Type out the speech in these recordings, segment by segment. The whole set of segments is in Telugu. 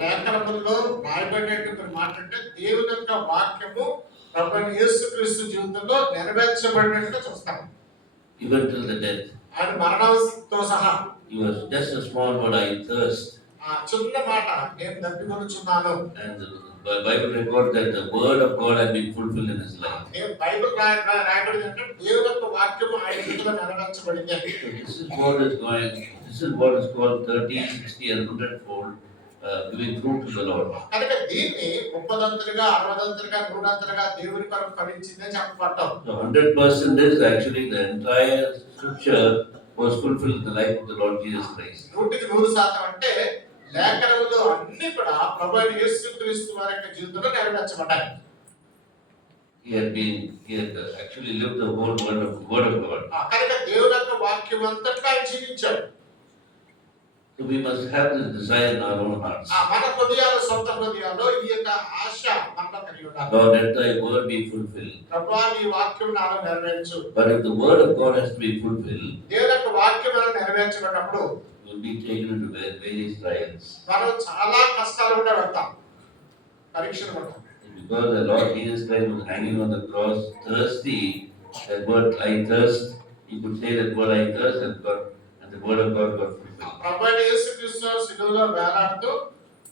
లేఖనముల్లో రాయబడినటువంటి మాట అంటే దేవుని యొక్క వాక్యము ప్రభువైన యేసుక్రీస్తు జీవితంలో నెరవేర్చబడినట్టుగా చూస్తాం. Even till the death. ఆయన మరణంతో సహా. He was just a small word, I thirst. ఆ చిన్న మాట, నేను దప్పికొనుచున్నాను. And the Bible records that the word of God had been fulfilled in his life. Bible రాయబడింది అంటే దేవుని యొక్క వాక్యము ఆయన జీవితంలో నెరవేర్చబడింది. This is what is going. This is what is called 30, 60 and 100-fold giving fruit to the Lord. కనుక దీన్ని 30దంతలుగా 60దంతలుగా 100దంతలుగా దేవుని కొరకు ఫలించిందని చెప్పబడ్డాం. So 100% is actually the entire scripture was fulfilled in the life of the Lord Jesus Christ. 100% అంటే లేఖనములు అన్ని కూడా ప్రభువైన యేసుక్రీస్తు వారి యొక్క జీవితంలో నెరవేర్చబడ్డాయి. He had actually lived the whole word of God. కనుక దేవుని యొక్క వాక్యం అంతటా ఆయన జీవించాడు. So we must have this desire in our own hearts. మన హృదయాలు, సొంత హృదయాల్లో ఈ యొక్క ఆశ మనలో కలిగి ఉండాలి. Lord, let thy word be fulfilled. ప్రభువా నీ వాక్యం నాలో నెరవేర్చు. But if the word of God has to be fulfilled, దేవుని యొక్క వాక్యం మనలో నెరవేర్చబడినప్పుడు we will be taken into various trials. మనం చాలా కష్టాలు కూడా పడతాం, పరీక్షలు పడతాం. Because the Lord Jesus Christ was hanging on the cross, thirsty, that word I thirst, he could say that word I thirst, and the word of God got fulfilled. ప్రభువైన యేసుక్రీస్తు శిలువలో వేలాడుతూ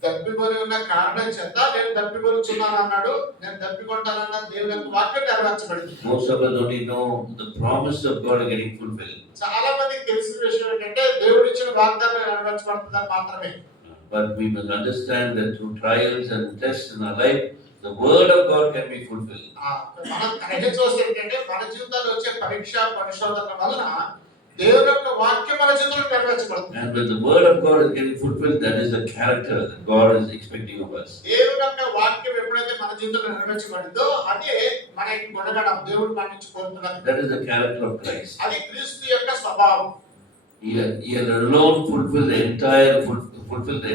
దప్పికొని ఉన్న కారణం చేత నేను దప్పికొనుచున్నాను అన్నాడు. నేను దప్పికొంటానన్న దేవుని యొక్క వాక్యం నెరవేర్చబడింది. Most of us only know the promise of God are getting fulfilled. చాలా మందికి తెలిసిన విషయం ఏంటంటే దేవుడు ఇచ్చిన వాగ్దానం నెరవేర్చబడుతుందని మాత్రమే. But we must understand that through trials and tests in our life, the word of God can be fulfilled. మనం గ్రహించవలసింది ఏంటంటే మన జీవితాల్లో వచ్చే పరీక్ష పరిశోధన వలన దేవుని యొక్క వాక్యం మన జీవితంలో నెరవేర్చబడుతుంది. And when the word of God is getting fulfilled, that is the character that God is expecting of us. దేవుని యొక్క వాక్యం ఎప్పుడైతే మన జీవితంలో నెరవేర్చబడిందో అదే మన యొక్క గుణగణం, దేవుడు మన నుంచి కోరుతున్నది. That is the character of Christ. అది క్రీస్తు యొక్క స్వభావం. He alone fulfilled the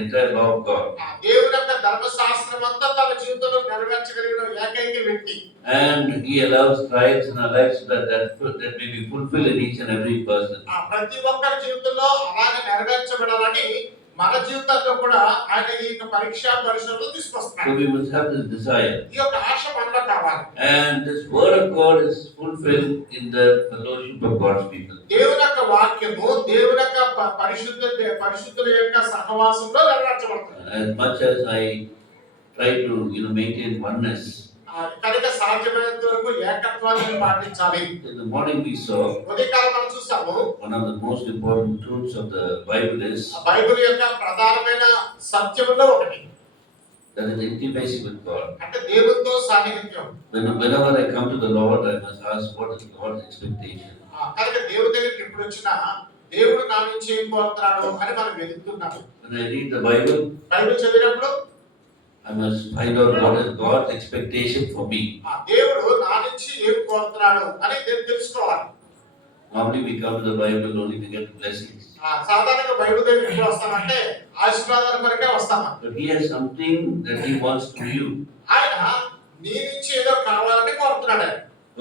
entire law of God. దేవుని యొక్క ధర్మశాస్త్రం అంతా తన జీవితంలో నెరవేర్చగలిగిన ఏకైక వ్యక్తి. And he allows trials in our lives so that may be fulfilled in each and every person. ప్రతి ఒక్కరి జీవితంలో అలాగే నెరవేర్చబడాలని మన జీవితాల్లో కూడా ఆయన ఈ యొక్క పరీక్ష పరిశోధనలు తీసుకొస్తున్నాడు. So we must have this desire. ఈ యొక్క ఆశ మనలో కావాలి. And this word of God is fulfilled in the fellowship of God's people. దేవుని యొక్క వాక్యము దేవుని యొక్క పరిశుద్ధుల యొక్క సహవాసంలో నెరవేర్చబడుతుంది. As much as I try to maintain oneness, కనుక సాధ్యమైనంత వరకు ఏకత్వాన్ని పాటించాలి. in the morning we saw ఉదయకాలం మనం చూసాము, one of the most important truths of the Bible is Bible యొక్క ప్రధానమైన సత్యములో ఒకటి, that is intimacy with God. అంటే దేవునితో సాన్నిహిత్యం. Whenever I come to the Lord, I must ask what is God's expectation. కనుక దేవుడి దగ్గరికి ఎప్పుడు వచ్చినా దేవుడు నా నుంచి ఏం కోరుతున్నాడు అని మనం వెతుకుతున్నాము. When I read the Bible, Bible చదివినప్పుడు I must find out what is God's expectation for me. దేవుడు నా నుంచి ఏం కోరుతున్నాడు అని తెలుసుకోవాలి. Normally we come to the Bible only to get blessings. సాధారణంగా బైబిల్ దగ్గరికి వస్తామంటే ఆశీర్వాదాల కొరకే వస్తామా. But he has something that he wants from you. ఆయన నీ నుంచి ఏదో కావాలని కోరుతున్నాడు.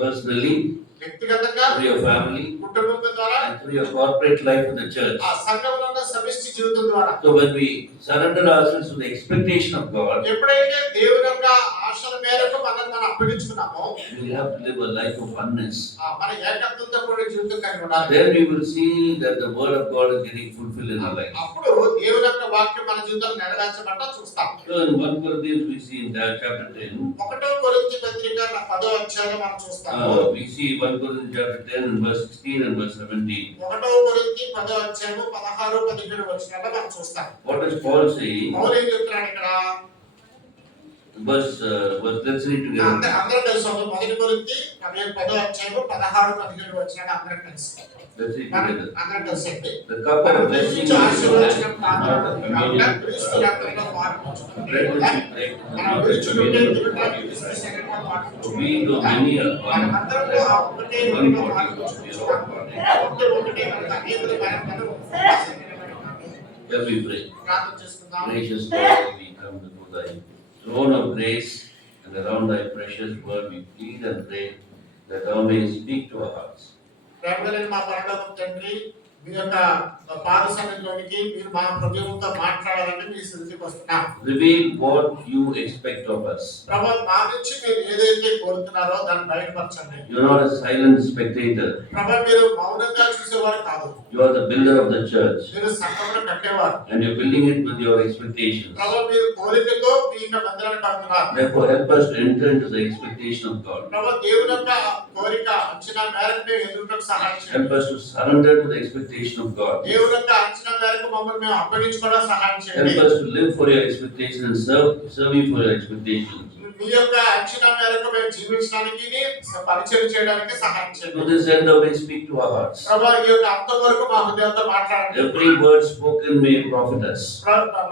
Personally, వ్యక్తిగతంగా, through your family, కుటుంబం ద్వారా, and through your corporate life in the church. సంఘంలో ఉన్న సమిష్టి జీవితం ద్వారా. So when we surrender ourselves to the expectation of God, ఎప్పుడైతే దేవుని యొక్క ఆశల మేరకు మనం అప్పగించుకున్నామో, we have to live a life of oneness. మన ఏకత్వంతో కూడిన జీవితం కలిగి ఉండాలి. Then we will see that the word of God is getting fulfilled in our life. అప్పుడు దేవుని యొక్క వాక్యం మన జీవితంలో నెరవేర్చబడటం చూస్తాం. So in 1 Corinthians we see in that chapter 10. 1 కొరింథీ పత్రిక 10వ అధ్యాయం మనం చూస్తాము. We see 1 Corinthians chapter 10 and verse 16 and verse 17. 1 కొరింథీ 10వ అధ్యాయం 16 17 వచనాల్లో మనం చూస్తాం. What does Paul say? పౌలు ఏం చెప్తున్నాడు ఇక్కడ? Let's read together. అందరూ కలిసి 1 కొరింథీ 10వ అధ్యాయం 16 17 వచనాలు అందరూ కలిసి. Let's read together. అందరూ కలిసి. The cup of blessing is ఆశీర్వచనం ప్రార్థన క్రీస్తు రక్తంలో పాల్గొంచుట. మనం విరుచుకుంటే తినడానికి విశ్వాసంగా పాల్గొంచుట. we do many are one. మనమందరము ఒకటే విధంగా పాల్గొంచుకుంటున్నాం. ఒకటే అనేకులు మనమందరం Shall we pray? ప్రార్థన చేసుకుందాం. Gracious God, we come before thy throne of grace, and around thy precious word we plead and pray that thou mayest speak to our hearts. ప్రేమగలిగిన మా పరలోకపు తండ్రి, మీ యొక్క పాద సన్నిధిలోనికి మీరు మా హృదయంతో మాట్లాడాలని మీ స్థితికి వస్తున్నాం. Reveal what you expect of us. ప్రభు మా నుంచి మీరు ఏదైతే కోరుతున్నారో దాన్ని బయటపరచండి. You are not a silent spectator. ప్రభు మీరు మౌనంగా చూసేవారు కాదు. You are the builder of the church. మీరు సంఘమును కట్టేవారు. And you're building it with your expectations. ప్రభు మీరు కోరికతో మీ యొక్క మందిరాన్ని కడుతున్నారు. Therefore, help us to enter into the expectation of God. ప్రభు దేవుని యొక్క కోరిక అంచనా మేరకు మేము ఎదుగుటకు సహాయం చేయండి. Help us to surrender to the expectation of God. దేవుని యొక్క అంచనా మేరకు మమ్మల్ని మేము అప్పగించుకోవడం సహాయం చేయండి. Help us to live for your expectations and serve you for your expectations. మీ యొక్క అంచనా మేరకు మేము జీవించడానికి పరిచయం చేయడానికి సహాయం To చేయండి. this end, thou may speak to our hearts. ప్రభు ఈ యొక్క అంతం వరకు మా హృదయంతో మాట్లాడండి. Every word spoken may profit us.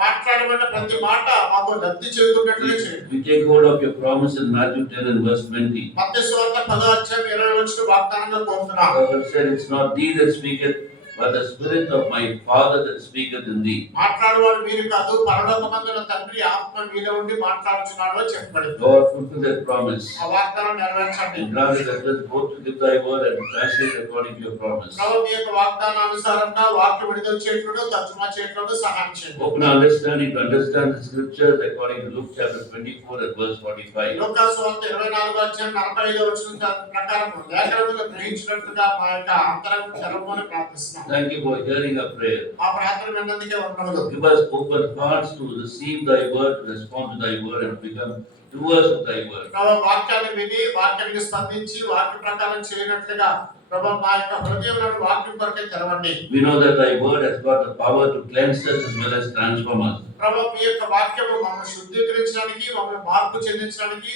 మాట్లాడబడిన ప్రతి మాట మాకు లబ్ధి చేకూరేటట్లుగా చేయండి. We take hold of your promise in Matthew 10 and verse 20. మత్తయి సువార్త 10వ అధ్యాయం 20వ వచనం వాగ్దానంగా కోరుతున్నాం. God said, it's not thee that speaketh, but the Spirit of my Father that speaketh in thee. మాట్లాడేవాడు మీరు కాదు, పరలోకమందున్న తండ్రి ఆత్మ మీలో ఉండి మాట్లాడుచున్నాడు అని చెప్పబడింది. God fulfill that promise. ఆ వాగ్దానం నెరవేర్చండి. And grant us that both to give thy word and to translate according to your promise. ప్రభు మీ యొక్క వాగ్దానానుసారంగా వాక్యం విడుదల చేయటంలో తర్జుమా చేయటంలో సహాయం చేయండి. Open our understanding to understand the scriptures according to Luke chapter 24 and verse 45. లూకా సువార్త 24వ అధ్యాయం 45వ వచనం ప్రకారం లేఖనములు గ్రహించినట్లుగా మా యొక్క అంతరంగం తెరవమని ప్రార్థిస్తున్నాం. Thank you for hearing our prayer. మా ప్రార్థన విన్నందుకే వందనములు. Give us open hearts to receive thy word, to respond to thy word and become doers of thy word. ప్రభు వాక్యాన్ని విని వాక్యానికి స్పందించి వాక్య ప్రకారం చేయనట్లుగా ప్రభు మా యొక్క హృదయంలోని వాక్యం కొరకే తెరవండి. We know that thy word has got the power to cleanse us as well as transform us. ప్రభు మీ యొక్క వాక్యము మమ్మల్ని శుద్ధీకరించడానికి మమ్మల్ని మార్పు చెందించడానికి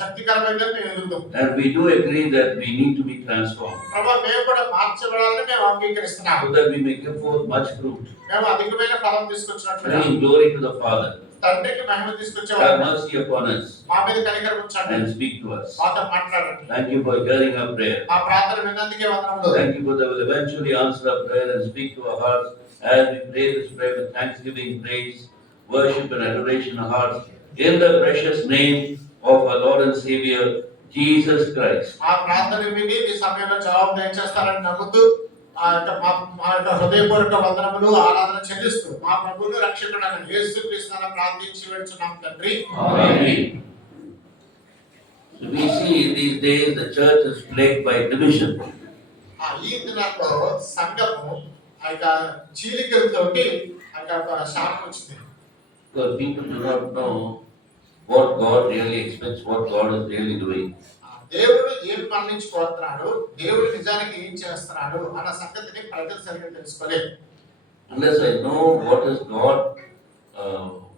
శక్తికరమైనది మేము ఎదుగుతాం. And we do agree that we need to be transformed ప్రభు మేము కూడా మార్చబడాలని మేము అంగీకరిస్తున్నాం. so that we may give forth much fruit, మేము అధికమైన ఫలం తీసుకొచ్చినట్లుగా bringing glory to the Father. తండ్రికి మహిమ Have తీసుకొచ్చేవారు mercy upon us మా మీద కనికరం ఉంచండి. and speak to us. మాతో మాట్లాడండి. Thank you for hearing our prayer. మా ప్రార్థన విన్నందుకే వందనములు. Thank you for that will eventually answer our prayer and speak to our hearts as we pray this prayer with thanksgiving, praise, worship and adoration in our hearts. In the precious name of our Lord and Savior, Jesus Christ. ఆ ప్రార్థన విని ఈ సమయంలో జవాబు దయచేస్తారని నమ్ముతూ మా యొక్క హృదయపూర్వక వందనములు ఆరాధన చెల్లిస్తూ మా ప్రభువును రక్షకుడైన యేసుక్రీస్తును ప్రార్థించి వేడుచున్నాం తండ్రి. Amen. So we see in these days the church is plagued by division. ఈ దినాల్లో సంఘము ఆ యొక్క చీలికలతోటి ఆ యొక్క శాపం వచ్చింది. Because people do not know what God really expects, what God is really doing. దేవుడు ఏం మన నుంచి కోరుతున్నాడు, దేవుడు నిజానికి ఏం చేస్తున్నాడు అన్న సంగతిని ప్రజలు సరిగ్గా తెలుసుకోలేదు. Unless I know what is God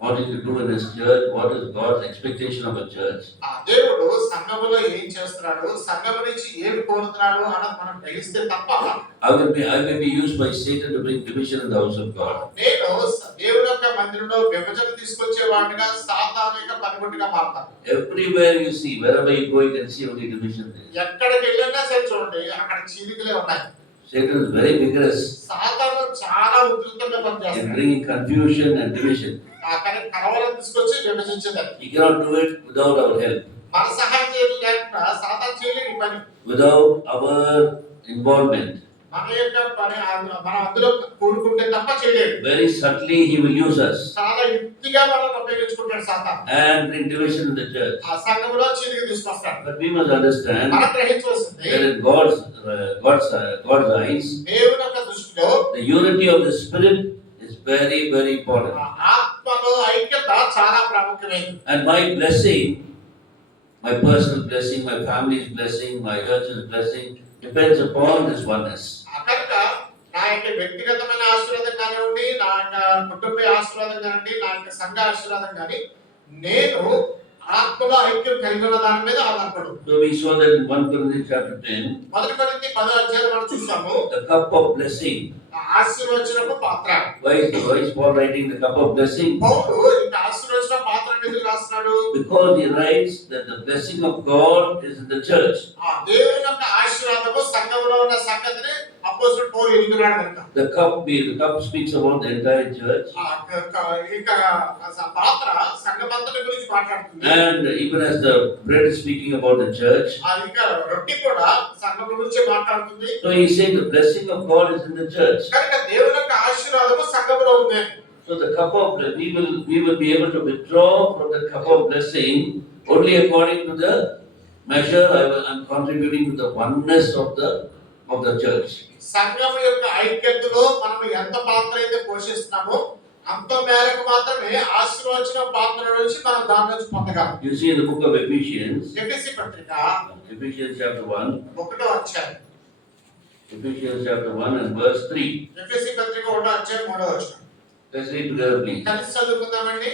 wanting to do in His church, what is God's expectation of a church. ఆ దేవుడు సంఘములో ఏం చేస్తున్నాడు, సంఘము నుంచి ఏం కోరుతున్నాడు అన్నది మనం గ్రహిస్తే తప్ప I may be used by Satan to bring division in the house of God. నేను దేవుని యొక్క మందిరంలో విభజన తీసుకొచ్చే వాడిగా సాతాను యొక్క పనిముట్టుగా మారతాను. Everywhere you see, wherever you go, you can see only division there. ఎక్కడికి వెళ్ళినా సరే చూడండి అక్కడ చీలికలే ఉన్నాయి. Satan is very vigorous సాతాను చాలా ఉధృతంగా in పనిచేస్తాడు. bringing confusion and division. అక్కడ కలవరం తీసుకొచ్చి విభజించేదాన్ని. He cannot do it without our help, మన సహాయం చేయలేకుండా సాతాను చేయలేని ఈ పని. without our involvement. మన యొక్క పని మనం అందులో కూడుకుంటే తప్ప చేయలేడు. Very subtly he will use us చాలా యుక్తిగా మనల్ని ఉపయోగించుకుంటాడు సాతాను. and bring division in the church. ఆ సంఘంలో చీలిక తీసుకొస్తాడు. But we must understand మనం గ్రహించవలసింది that in God's eyes, దేవుని యొక్క దృష్టిలో the unity of the Spirit is very, very important. ఆత్మలో ఐక్యత చాలా ప్రాముఖ్యమైనది. And my blessing, my personal blessing, my family's blessing, my church's blessing depends upon this oneness. కనుక నా యొక్క వ్యక్తిగతమైన ఆశీర్వాదం కానివ్వండి, నా యొక్క కుటుంబ ఆశీర్వాదం కానివ్వండి, నా యొక్క సంఘ ఆశీర్వాదం కానీ నేను ఆత్మలో ఐక్యం కలిగి ఉన్న దాని మీద ఆధారపడు. So we saw that in 1 Corinthians chapter 10, 1 కొరింథీ 10వ అధ్యాయం మనం చూసాము. the cup of blessing. ఆశీర్వచనపు పాత్ర. Why is Paul writing the cup of blessing? పౌలు ఈ ఆశీర్వచన పాత్ర ఎందుకు రాస్తున్నాడు? Because he writes that the blessing of God is in the church. ఆ దేవుని యొక్క ఆశీర్వాదము సంఘంలో ఉన్న సంగతిని అపోస్తలుడు పౌలు ఎరుగున్నాడు కనుక. the cup speaks about the entire church. ఇక పాత్ర సంఘమంతటి గురించి మాట్లాడుతుంది. And even as the bread is speaking about the church. ఇంకా రొట్టె కూడా సంఘం గురించి మాట్లాడుతుంది. So he said the blessing of God is in the church. కనుక దేవుని యొక్క ఆశీర్వాదము సంఘములో ఉంది. So the cup of we will be able to withdraw from the cup of blessing only according to the measure I'm contributing to the oneness of the church. సంఘం యొక్క ఐక్యతలో మనం ఎంత పాత్ర అయితే పోషిస్తున్నామో అంత మేరకు మాత్రమే ఆశీర్వచన పాత్ర నుంచి మనం దాని నుంచి పొందగలం. You see in the book of Ephesians. ఎఫెసీ పత్రిక Ephesians chapter 1. ఒకటో అధ్యాయం. Ephesians chapter 1 and verse 3. ఎఫెసీ పత్రిక ఒకటో అధ్యాయం 3వ వచనం. Let's read together, please. కలిసి చదువుకుందామండి.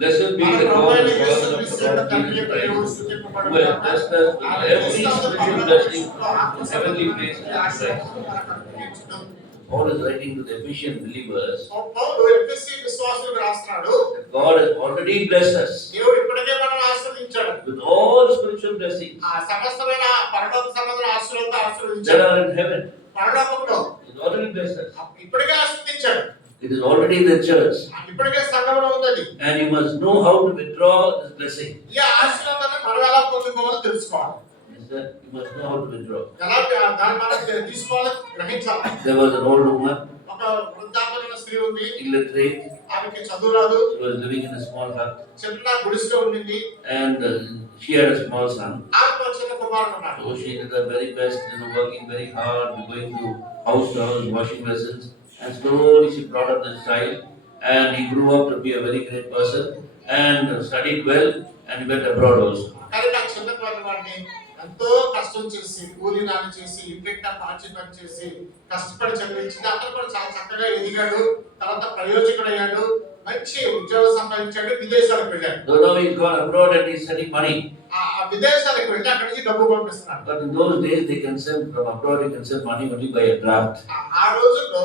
Blessed be the God and Father of the Lord Jesus Christ, who has blessed us with every spiritual blessing in heavenly places. Paul is writing to the Ephesian believers. పౌలు ఎఫెసీ విశ్వాసులకు రాస్తున్నాడు. God has already blessed us దేవుడు ఇప్పటికే మనల్ని ఆశీర్వదించాడు. with all spiritual blessings ఆ సమస్తమైన పరలోక సంబంధమైన ఆశీర్వాదాలతో that ఆశీర్వదించాడు. are in heaven. పరలోకంలో He has already blessed us. ఇప్పటికే ఆశీర్వదించాడు. It is already in the church. ఇప్పటికే సంఘంలో ఉంది. And you must know how to withdraw this blessing. ఈ ఆశీర్వాదాన్ని మనం ఎలా పొందుకోవాలో తెలుసుకోవాలి. You must know how to withdraw. ఎలా దాన్ని మనం తీసుకోవాలి, గ్రహించాలి. There was an old woman, ఒక వృద్ధాప్యమైన స్త్రీ ఉంది. illiterate. ఆమెకి చదువు రాదు. She was living in a small hut. చిన్న గుడిసెలో ఉండింది. And she had a small son. ఆమెకు ఒక చిన్న కుమారుడు ఉన్నాడు. So she did her very best, working very hard, going to house, washing vessels. And slowly she brought up this child. And he grew up to be a very great person. And studied well. And he went abroad also. కానీ ఆ చిన్న వాడిని ఎంతో కష్టం చేసి, కూలి నాలు చేసి, ఇంటింట పాచి పని చేసి, కష్టపడి చదివించింది. అతను కూడా చాలా చక్కగా ఎదిగాడు. తర్వాత ప్రయోజకుడయ్యాడు. మంచి ఉద్యోగం సంపాదించాడు. విదేశాలకు వెళ్ళాడు. So now he's gone abroad and he's sending money. ఆ విదేశాలకు వెళ్ళి అక్కడి నుంచి డబ్బు పంపిస్తున్నాడు. But in those days they can send from abroad, you can send money only by a draft. ఆ రోజుల్లో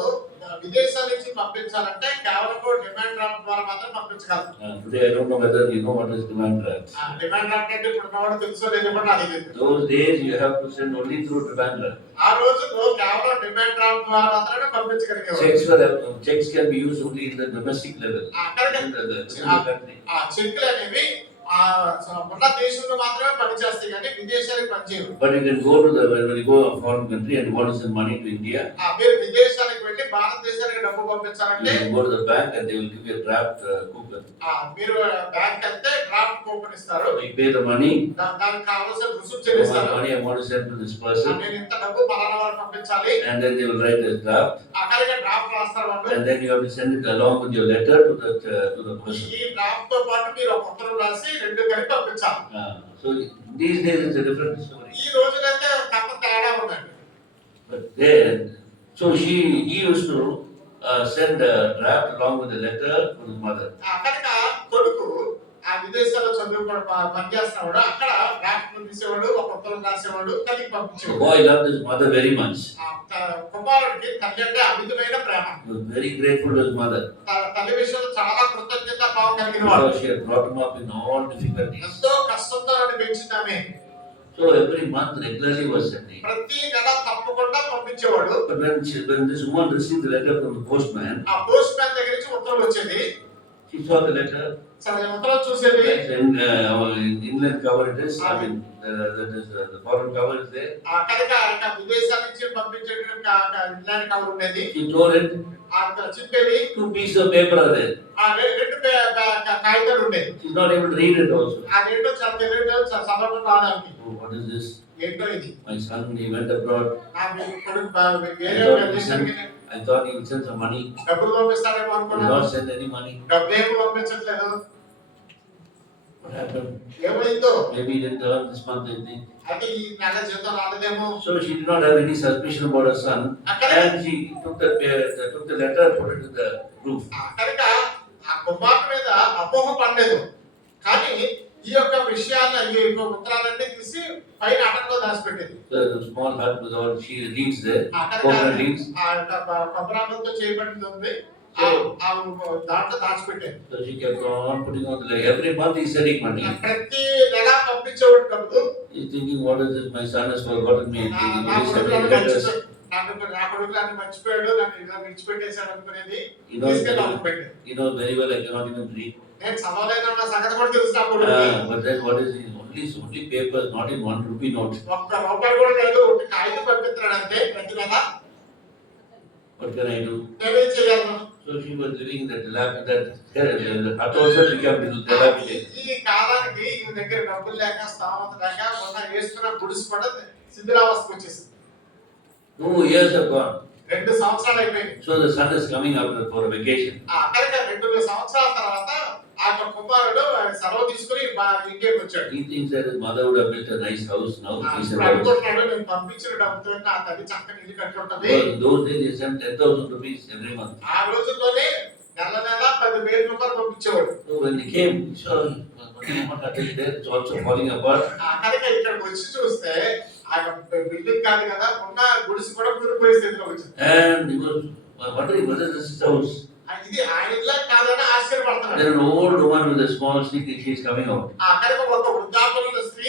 విదేశాల నుంచి పంపించాలంటే కేవలం డిమాండ్ డ్రాఫ్ట్ ద్వారా మాత్రం పంపించగలరు. Today I don't know whether you know what is demand draft. Demand draft అంటే ఇప్పుడు ఉన్నవాడు తెలుసో లేదో కూడా నాకు తెలియదు. Those days you have to send only through demand draft. ఆ రోజుల్లో కేవలం డిమాండ్ డ్రాఫ్ట్ ద్వారా మాత్రమే పంపించగలిగేవారు. Checks can be used only in the domestic level. In the country. ఆ చెక్కులు అనేవి ఉన్న దేశంలో మాత్రమే పనిచేస్తాయి కానీ విదేశాలకు పనిచేయవు. But you can go to when you go to a foreign country and you want to send money to India. మీరు విదేశాలకు వెళ్ళి భారతదేశానికి డబ్బు పంపించాలంటే you go to the bank and they will give you a draft coupon. మీరు బ్యాంక్ వెళ్తే డ్రాఫ్ట్ కూపన్ ఇస్తారు. You pay the money. దానికి కావాల్సిన రుసుము చెల్లిస్తారు. Money I want to send to this person. నేను ఇంత డబ్బు పలానా వారికి పంపించాలి. And then they will write a draft. అక్కడికి డ్రాఫ్ట్ రాస్తారు వాళ్ళు. And then you have to send it along with your letter to the person. ఈ డ్రాఫ్ట్ తో పాటు మీరు ఒక ఉత్తరం రాసి రెండు కలిపి పంపించాలి. So these days it's a different story. ఈ రోజులైతే తప్ప తేడా ఉందండి. But then, so he used to send a draft along with a letter to his mother. అక్కడికి కొడుకు ఆ విదేశాల్లో చదువుకోవడం పనిచేస్తున్నాడు. అక్కడ డ్రాఫ్ట్ తీసేవాడు, ఒక ఉత్తరం రాసేవాడు, తల్లికి The పంపించేవాడు. boy loved his mother very much. కుమారుడికి తల్లి అంటే అమితమైన ప్రేమ. He was very grateful to his mother. తల్లి విషయంలో చాలా కృతజ్ఞత భావం కలిగిన వాడు. Because she had brought him up in all difficulties. ఎంతో కష్టంతో నన్ను పెంచిందామే. So every month regularly was sending. ప్రతి నెల తప్పకుండా పంపించేవాడు. But when this woman received the letter from the postman, ఆ పోస్ట్ మ్యాన్ దగ్గర నుంచి ఉత్తరం వచ్చేది. she saw the letter. సరే ఉత్తరం చూసేది. And England cover it is. I mean, that is the foreign cover is there. కనుక విదేశాల నుంచి పంపించేటువంటి ఇంగ్లాండ్ కవర్ ఉండేది. She tore it. చెప్పేది 2 pieces of paper are there. రెండు కాగితాలు ఉండేది. She's not able to read it also. అదేంటో చదవడం రాదానికి. Oh, what is this? ఏంటో ఇది. My son, he went abroad. I thought he would send some money. డబ్బులు పంపిస్తాడేమో He did అనుకున్నాను. not send any money. డబ్బులు ఏమీ పంపించట్లేదు. What happened? ఏమైందో. Maybe he didn't earn this month anything. అంటే ఈ నెల జీతం రాలేదేమో. So she did not have any suspicion about her son. And she took the letter, put it in the roof. కనుక ఆ కుమార్తె మీద అపోహ పడలేదు. కానీ ఈ యొక్క విషయాలు ఈ యొక్క ఉత్తరాలన్నీ తీసి పైన అటంలో దాచిపెట్టేది. So the small hut with all she leaves there. Coconut leaves. ఆ కొబ్బరాలతో చేయబడింది ఉంది. దాంట్లో దాచిపెట్టేది. So she kept on putting on the letter. Every month he's sending money. ప్రతి నెల పంపించేవాడు డబ్బులు. He's thinking, what is this? My son has forgotten me. He's sending letters. నా కొడుకు నన్ను మర్చిపోయాడు, నన్ను ఇలా విడిచిపెట్టేశాడు అనుకునేది You know, తీసుకెళ్ళి అప్పు పెట్టాడు. you know very well I cannot even read. నేను చదవలేనన్న సంగతి కూడా తెలుసు నా కొడుకుకి. But then what is it? Only papers, not in 1 rupee note. ఒక్క రూపాయి కూడా లేదు, ఒక కాగితం పంపిస్తున్నాడు అంతే ప్రతి నెల. What can I do? నేనేం చేయగలను? So she was living that that also became dilapidated. ఈ కాలానికి ఈ దగ్గర డబ్బులు లేక స్థామత లేక ఉన్న వేసుకున్న గుడిసి కూడా శిథిలావస్థకు వచ్చేసింది. 2 years have gone. 2 సంవత్సరాలు అయిపోయింది. So the son is coming up for a vacation. అక్కడికి 2 సంవత్సరాల తర్వాత ఆ యొక్క కుమారుడు సెలవు తీసుకుని ఇంటికి వచ్చాడు. He thinks that his mother would have built a nice house now. He said, అనుకుంటున్నాడు, నేను పంపించిన డబ్బుతో నా తల్లి చక్కని ఇల్లు కట్టుకుంటది. in those days he sent 10,000 rupees every month. ఆ రోజుల్లోనే నెల నెల 10,000 రూపాయలు పంపించేవాడు. So when he came, he saw it's also falling apart. అక్కడికి ఇక్కడికి వచ్చి చూస్తే ఆ బిల్డింగ్ కాదు కదా, ఉన్న గుడిసి కూడా కూలిపోయే స్థితిలో వచ్చింది. And he was wondering whether this is the house. ఇది ఆయన ఇల్లు కాదని ఆశ్చర్యపడుతున్నాడు. Then an old woman with a small stick, she is coming out. అక్కడికి ఒక వృద్ధాప్యంలో స్త్రీ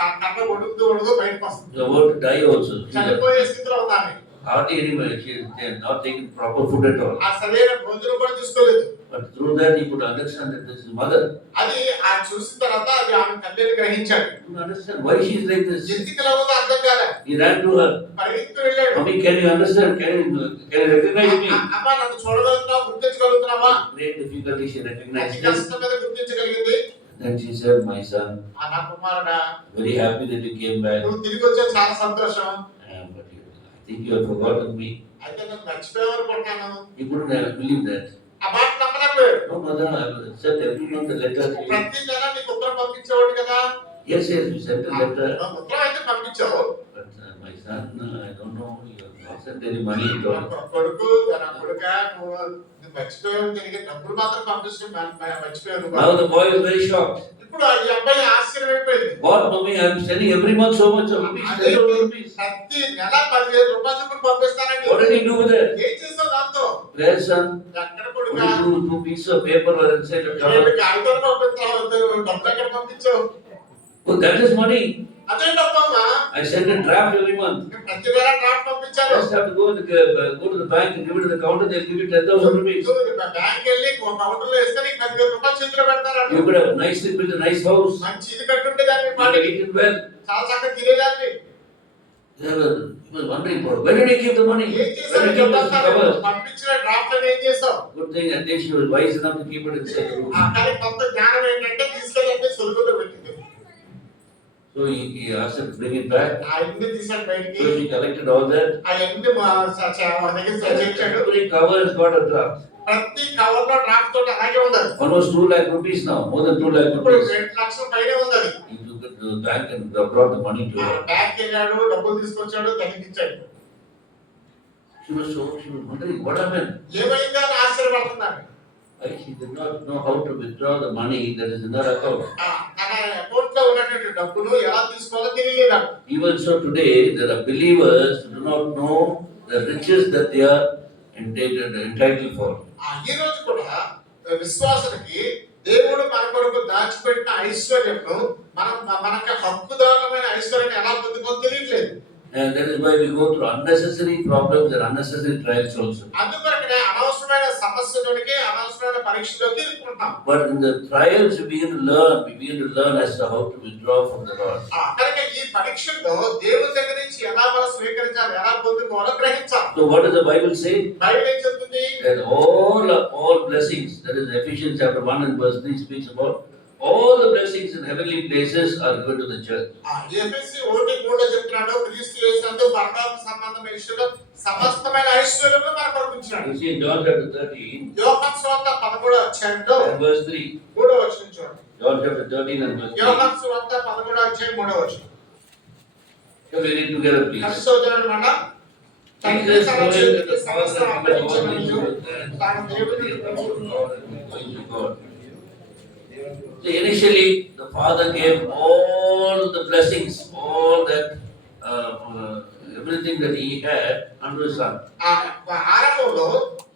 కన్న కొడుకుతూ బయటకు వస్తుంది. She is about to die also. చనిపోయే స్థితిలో ఉంది ఆమె. Hardly anybody, she is not taking proper food at all. ఆ సరైన భోజనం కూడా తీసుకోలేదు. But through that he could understand that this is mother. అది ఆ చూసిన తర్వాత అది ఆమె తల్లిని గ్రహించాడు. He could understand why she is like this. ఎందుకు ఇలా ఉందో అర్థం కాలే. He ran to her. పరిగెత్తుకు వెళ్ళాడు. Mommy, can you understand? Can you recognize me? అమ్మ నన్ను చూడగలుగుతున్నావా, గుర్తించగలుగుతున్నావా? Great difficulty she recognized అతి him. కష్టం మీద గుర్తించగలిగింది. Then she said, my son, నా కుమారుడా, very happy that you came back. నువ్వు తిరిగి వచ్చావు, చాలా సంతోషం. But I think you have forgotten me. అయితే నన్ను మర్చిపోయావు అనుకుంటున్నాను. He couldn't believe that. ఆ మాట నమ్మలేకపోయాడు. No, mother, I will send every month a letter to you. ప్రతి నెల నీకు ఉత్తరం పంపించేవాడు కదా. Yes, you sent a letter. ఉత్తరం అయితే పంపించావు. But my son, I don't know, you have not sent any money at all. కొడుకు నా కొడుక, నువ్వు మర్చిపోయావు, తిరిగి డబ్బులు మాత్రం పంపిస్తూ మర్చిపోయావు. Now the boy is very shocked. ఇప్పుడు ఈ అబ్బాయి ఆశ్చర్యమైపోయింది. What, mommy, I am sending every month so much of rupees, 10,000 rupees. ప్రతి నెల 10,000 రూపాయలు చొప్పున పంపిస్తానండి. What did he do with it? ఏం చేసావు దాంతో? Where, son? ఎక్కడ Put కొడుకా? two pieces of paper were inside the cover. కాగితాలు పంపిస్తావు, డబ్బులు ఎక్కడ పంపించావు? Oh, that is money. అదే డబ్బమ్మా. I send a draft every month. ప్రతి నెల డ్రాఫ్ట్ పంపించాను. Just have to go to the bank and give it to the counter, they'll give you 10,000 rupees. Bank వెళ్ళి కౌంటర్ లో వేస్తే నీకు 10,000 రూపాయలు చేతిలో పెడతారు. You could have nicely built a nice house. మంచి ఇది కట్టుంటే దాన్ని You could have eaten well. చాలా చక్కగా తినేదాన్ని. He was wondering, where did he keep the money? ఏం Where చేశావు? did he keep the covers? పంపించిన డ్రాఫ్ట్ అని ఏం చేసావు? Good thing at least she was wise enough to keep it inside the room. కానీ కొంత జ్ఞానం ఏంటంటే తీసుకెళ్ళి సొలుగులో పెట్టింది. So he asked her to bring it back. ఆ ఇంటి తీసాడు బయటికి. So she collected all that. ఆ ఇంటి దగ్గర చేర్చాడు. Every cover has got a draft. ప్రతి కవర్ లో డ్రాఫ్ట్ తోటి అలాగే ఉన్నది. Almost 2 lakh rupees now, more than 2 lakh ఇప్పుడు rupees. 2 లక్షల పైనే ఉన్నది. He took it to the bank and brought the money to her. Bank వెళ్ళాడు, డబ్బులు తీసుకొచ్చాడు, తనకి ఇచ్చాడు. She was wondering, what happened? ఏమైందో అని ఆశ్చర్యపడుతున్నాడు. She did not know how to withdraw the money that is in her account. తన అకౌంట్ లో ఉన్నటువంటి డబ్బులు ఎలా తీసుకోవాలో తెలియలేదు. Even so today, there are believers who do not know the riches that they are entitled for. ఈ రోజు కూడా విశ్వాసులకి దేవుడు మన కొరకు దాచిపెట్టిన ఐశ్వర్యంను మనకి హక్కుదారులమైన ఐశ్వర్యాన్ని ఎలా పొందుకోవాలో తెలియట్లేదు. And that is why we go through unnecessary problems and unnecessary trials also. అందుకొరకనే అనవసరమైన సమస్యలోనికి, అనవసరమైన పరీక్షలోకి ఇరుక్కుంటాం. But in the trials we begin to learn as to how to withdraw from the Lord. కనుక ఈ పరీక్షల్లో దేవుని దగ్గర నుంచి ఎలా మనం స్వీకరించాలి, ఎలా పొందుకోవాలో గ్రహించాలి. So what does the Bible say? Bible ఏం చెప్తుంది? That all blessings, that is Ephesians chapter 1 and verse 3 speaks about all the blessings in heavenly places are given to the church. ఎఫెసీ 1:3 చెప్తున్నాడు, క్రీస్తు యేసునందు పరలోక సంబంధమైన విషయంలో సమస్తమైన ఐశ్వర్యములు మన కొరకు ఉంచాడు. You see in John chapter 13 యోహాను సువార్త 13వ అధ్యాయంలో and verse 3. 3వ వచనం చూడండి. John chapter 13 and verse 3. యోహాను సువార్త 13వ అధ్యాయం 3వ వచనం. Shall we read together please? కలిసి చదువుదామన్నమాట. తండ్రి తన చేతికి సమస్తం అప్పగించమనియు తాను దేవుని God. So initially, the father gave all the blessings, all that, everything that he had unto his son. ఆరంభంలో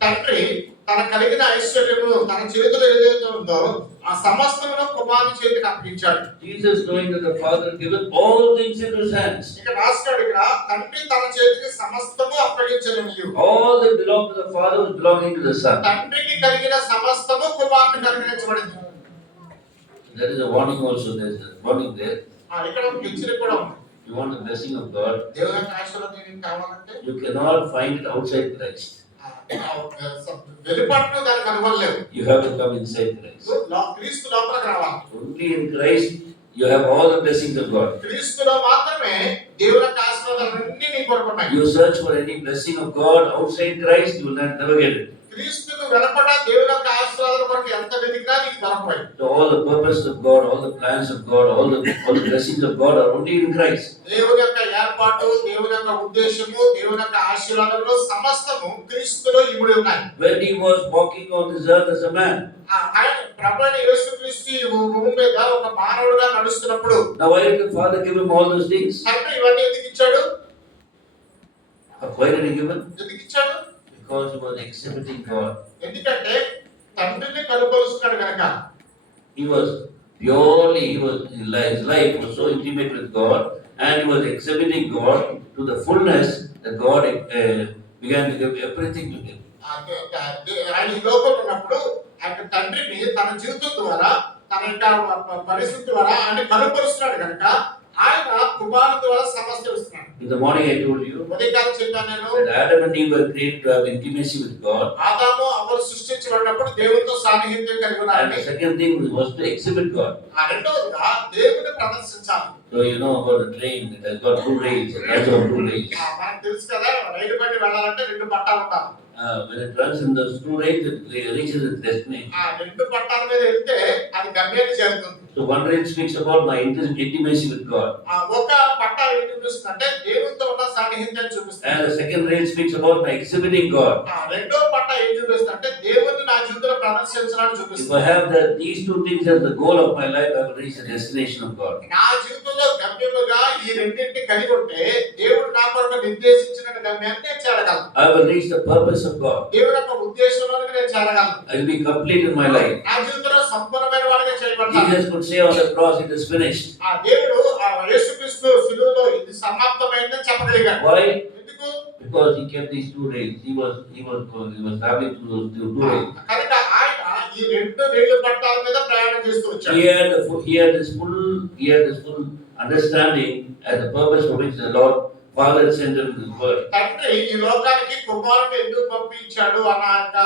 తండ్రి తన కలిగిన ఐశ్వర్యము తన చేతిలో ఏదైతే ఉందో ఆ సమస్తమును కుమారుని చేతికి అప్పగించాడు. Jesus, knowing that the Father had given all things into his hands, ఇక్కడ రాస్తాడు, ఇక్కడ తండ్రి తన చేతికి సమస్తము అప్పగించను. all that belonged to the Father was belonging to the Son. తండ్రికి కలిగిన సమస్తము కుమారునికి అనుగ్రహించబడింది. There is a warning also. There is a warning there. ఇక్కడ ఒక హెచ్చరిక కూడా ఉంది. You want the blessing of God, దేవుని యొక్క ఆశీర్వాదం నీకు కావాలంటే you cannot find it outside Christ. వెలుపట్టు దానికి కనుగొనలేవు. You have to come inside Christ. క్రీస్తు లోపలికి రావాలి. Only in Christ you have all the blessings of God. క్రీస్తులో మాత్రమే దేవుని యొక్క ఆశీర్వాదాలన్నీ నీ కొరకు ఉన్నాయి. You search for any blessing of God outside Christ, you will never get it. క్రీస్తుకు వెలుపట దేవుని యొక్క ఆశీర్వాదాల కొరకు ఎంత వెతికినా నీకు దొరకవు. So all the purpose of God, all the plans of God, all the blessings of God are only in Christ. దేవుని యొక్క ఏర్పాటు, దేవుని యొక్క ఉద్దేశము, దేవుని యొక్క ఆశీర్వాదాలు సమస్తము క్రీస్తులో ఇమిడి ఉన్నాయి. When he was walking on this earth as a man, ఆయన ప్రభువైన యేసుక్రీస్తు ఈ భూమి మీద ఒక మానవుడిగా నడుస్తున్నప్పుడు, now why did the Father give him all those things? తండ్రి ఇవన్నీ ఎందుకు ఇచ్చాడు? Why did he give him? ఎందుకు ఇచ్చాడు? Because he was exhibiting God. ఎందుకంటే తండ్రిని కనుపరుస్తున్నాడు కనుక. He was purely, his life was so intimate with God, and he was exhibiting God to the fullness that God began to give everything to him. ఆయన ఈ లోకంలో ఉన్నప్పుడు ఆయన తండ్రిని తన జీవితం ద్వారా, తన యొక్క పరిస్థితి ద్వారా ఆయన కనుపరుస్తున్నాడు కనుక ఆయన కుమారుని ద్వారా సమస్య ఇస్తున్నాడు. In the morning I told you ఉదయకాలం చెప్పాను నేను, that Adam and Eve were created to have intimacy with God. ఆదాము అవ్వలు సృష్టించబడినప్పుడు దేవునితో సాన్నిహిత్యం కలిగి And ఉన్నారని. the second thing was to exhibit God. రెండవదిగా దేవుని ప్రదర్శించాలి. So you know about the train, it has got two rails, it has got two rails. మనకు తెలుసు కదా, రైలు బండి వెళ్ళాలంటే రెండు పట్టాలు ఉండాలి. When it runs in those two rails, it reaches its destination. రెండు పట్టాల మీద వెళ్తే అది గమ్యాన్ని చేరుతుంది. So one rail speaks about my intimacy with God. ఒక పట్టా ఏం చూపిస్తుంది అంటే దేవునితో ఉన్న సాన్నిహిత్యాన్ని చూపిస్తుంది. And the second rail speaks about my exhibiting God. రెండో పట్టా ఏం చూపిస్తుంది అంటే దేవుని నా జీవితంలో ప్రదర్శించడానికి If చూపిస్తుంది. I have these two things as the goal of my life, I will reach the destination of God. నా జీవితంలో గమ్యముగా ఈ రెండింటిని కలిగి ఉంటే దేవుడు నా కొరకు నిర్దేశించిన గమ్యాన్ని నేను చేరగలను. I will reach the purpose of God. దేవుని యొక్క ఉద్దేశంలోకి నేను చేరగలను. I will be complete in my life. నా జీవితంలో సంపూర్ణమైన వాడిగా చేయబడతాను. Jesus could say on the cross, it is finished. దేవుడు యేసుక్రీస్తు శిలువలో ఇది సమాప్తమైందని చెప్పగలిగాడు. Why? ఎందుకు? Because he kept these two rails. He was traveling through those two rails. కనుక ఆయన ఈ రెండు రైలు పట్టాల మీద ప్రయాణం చేస్తూ వచ్చాడు. He had this full understanding as the purpose for which the Lord Father sent him this word. తండ్రి ఈ లోకానికి కుమారుని ఎందుకు పంపించాడు అన్న యొక్క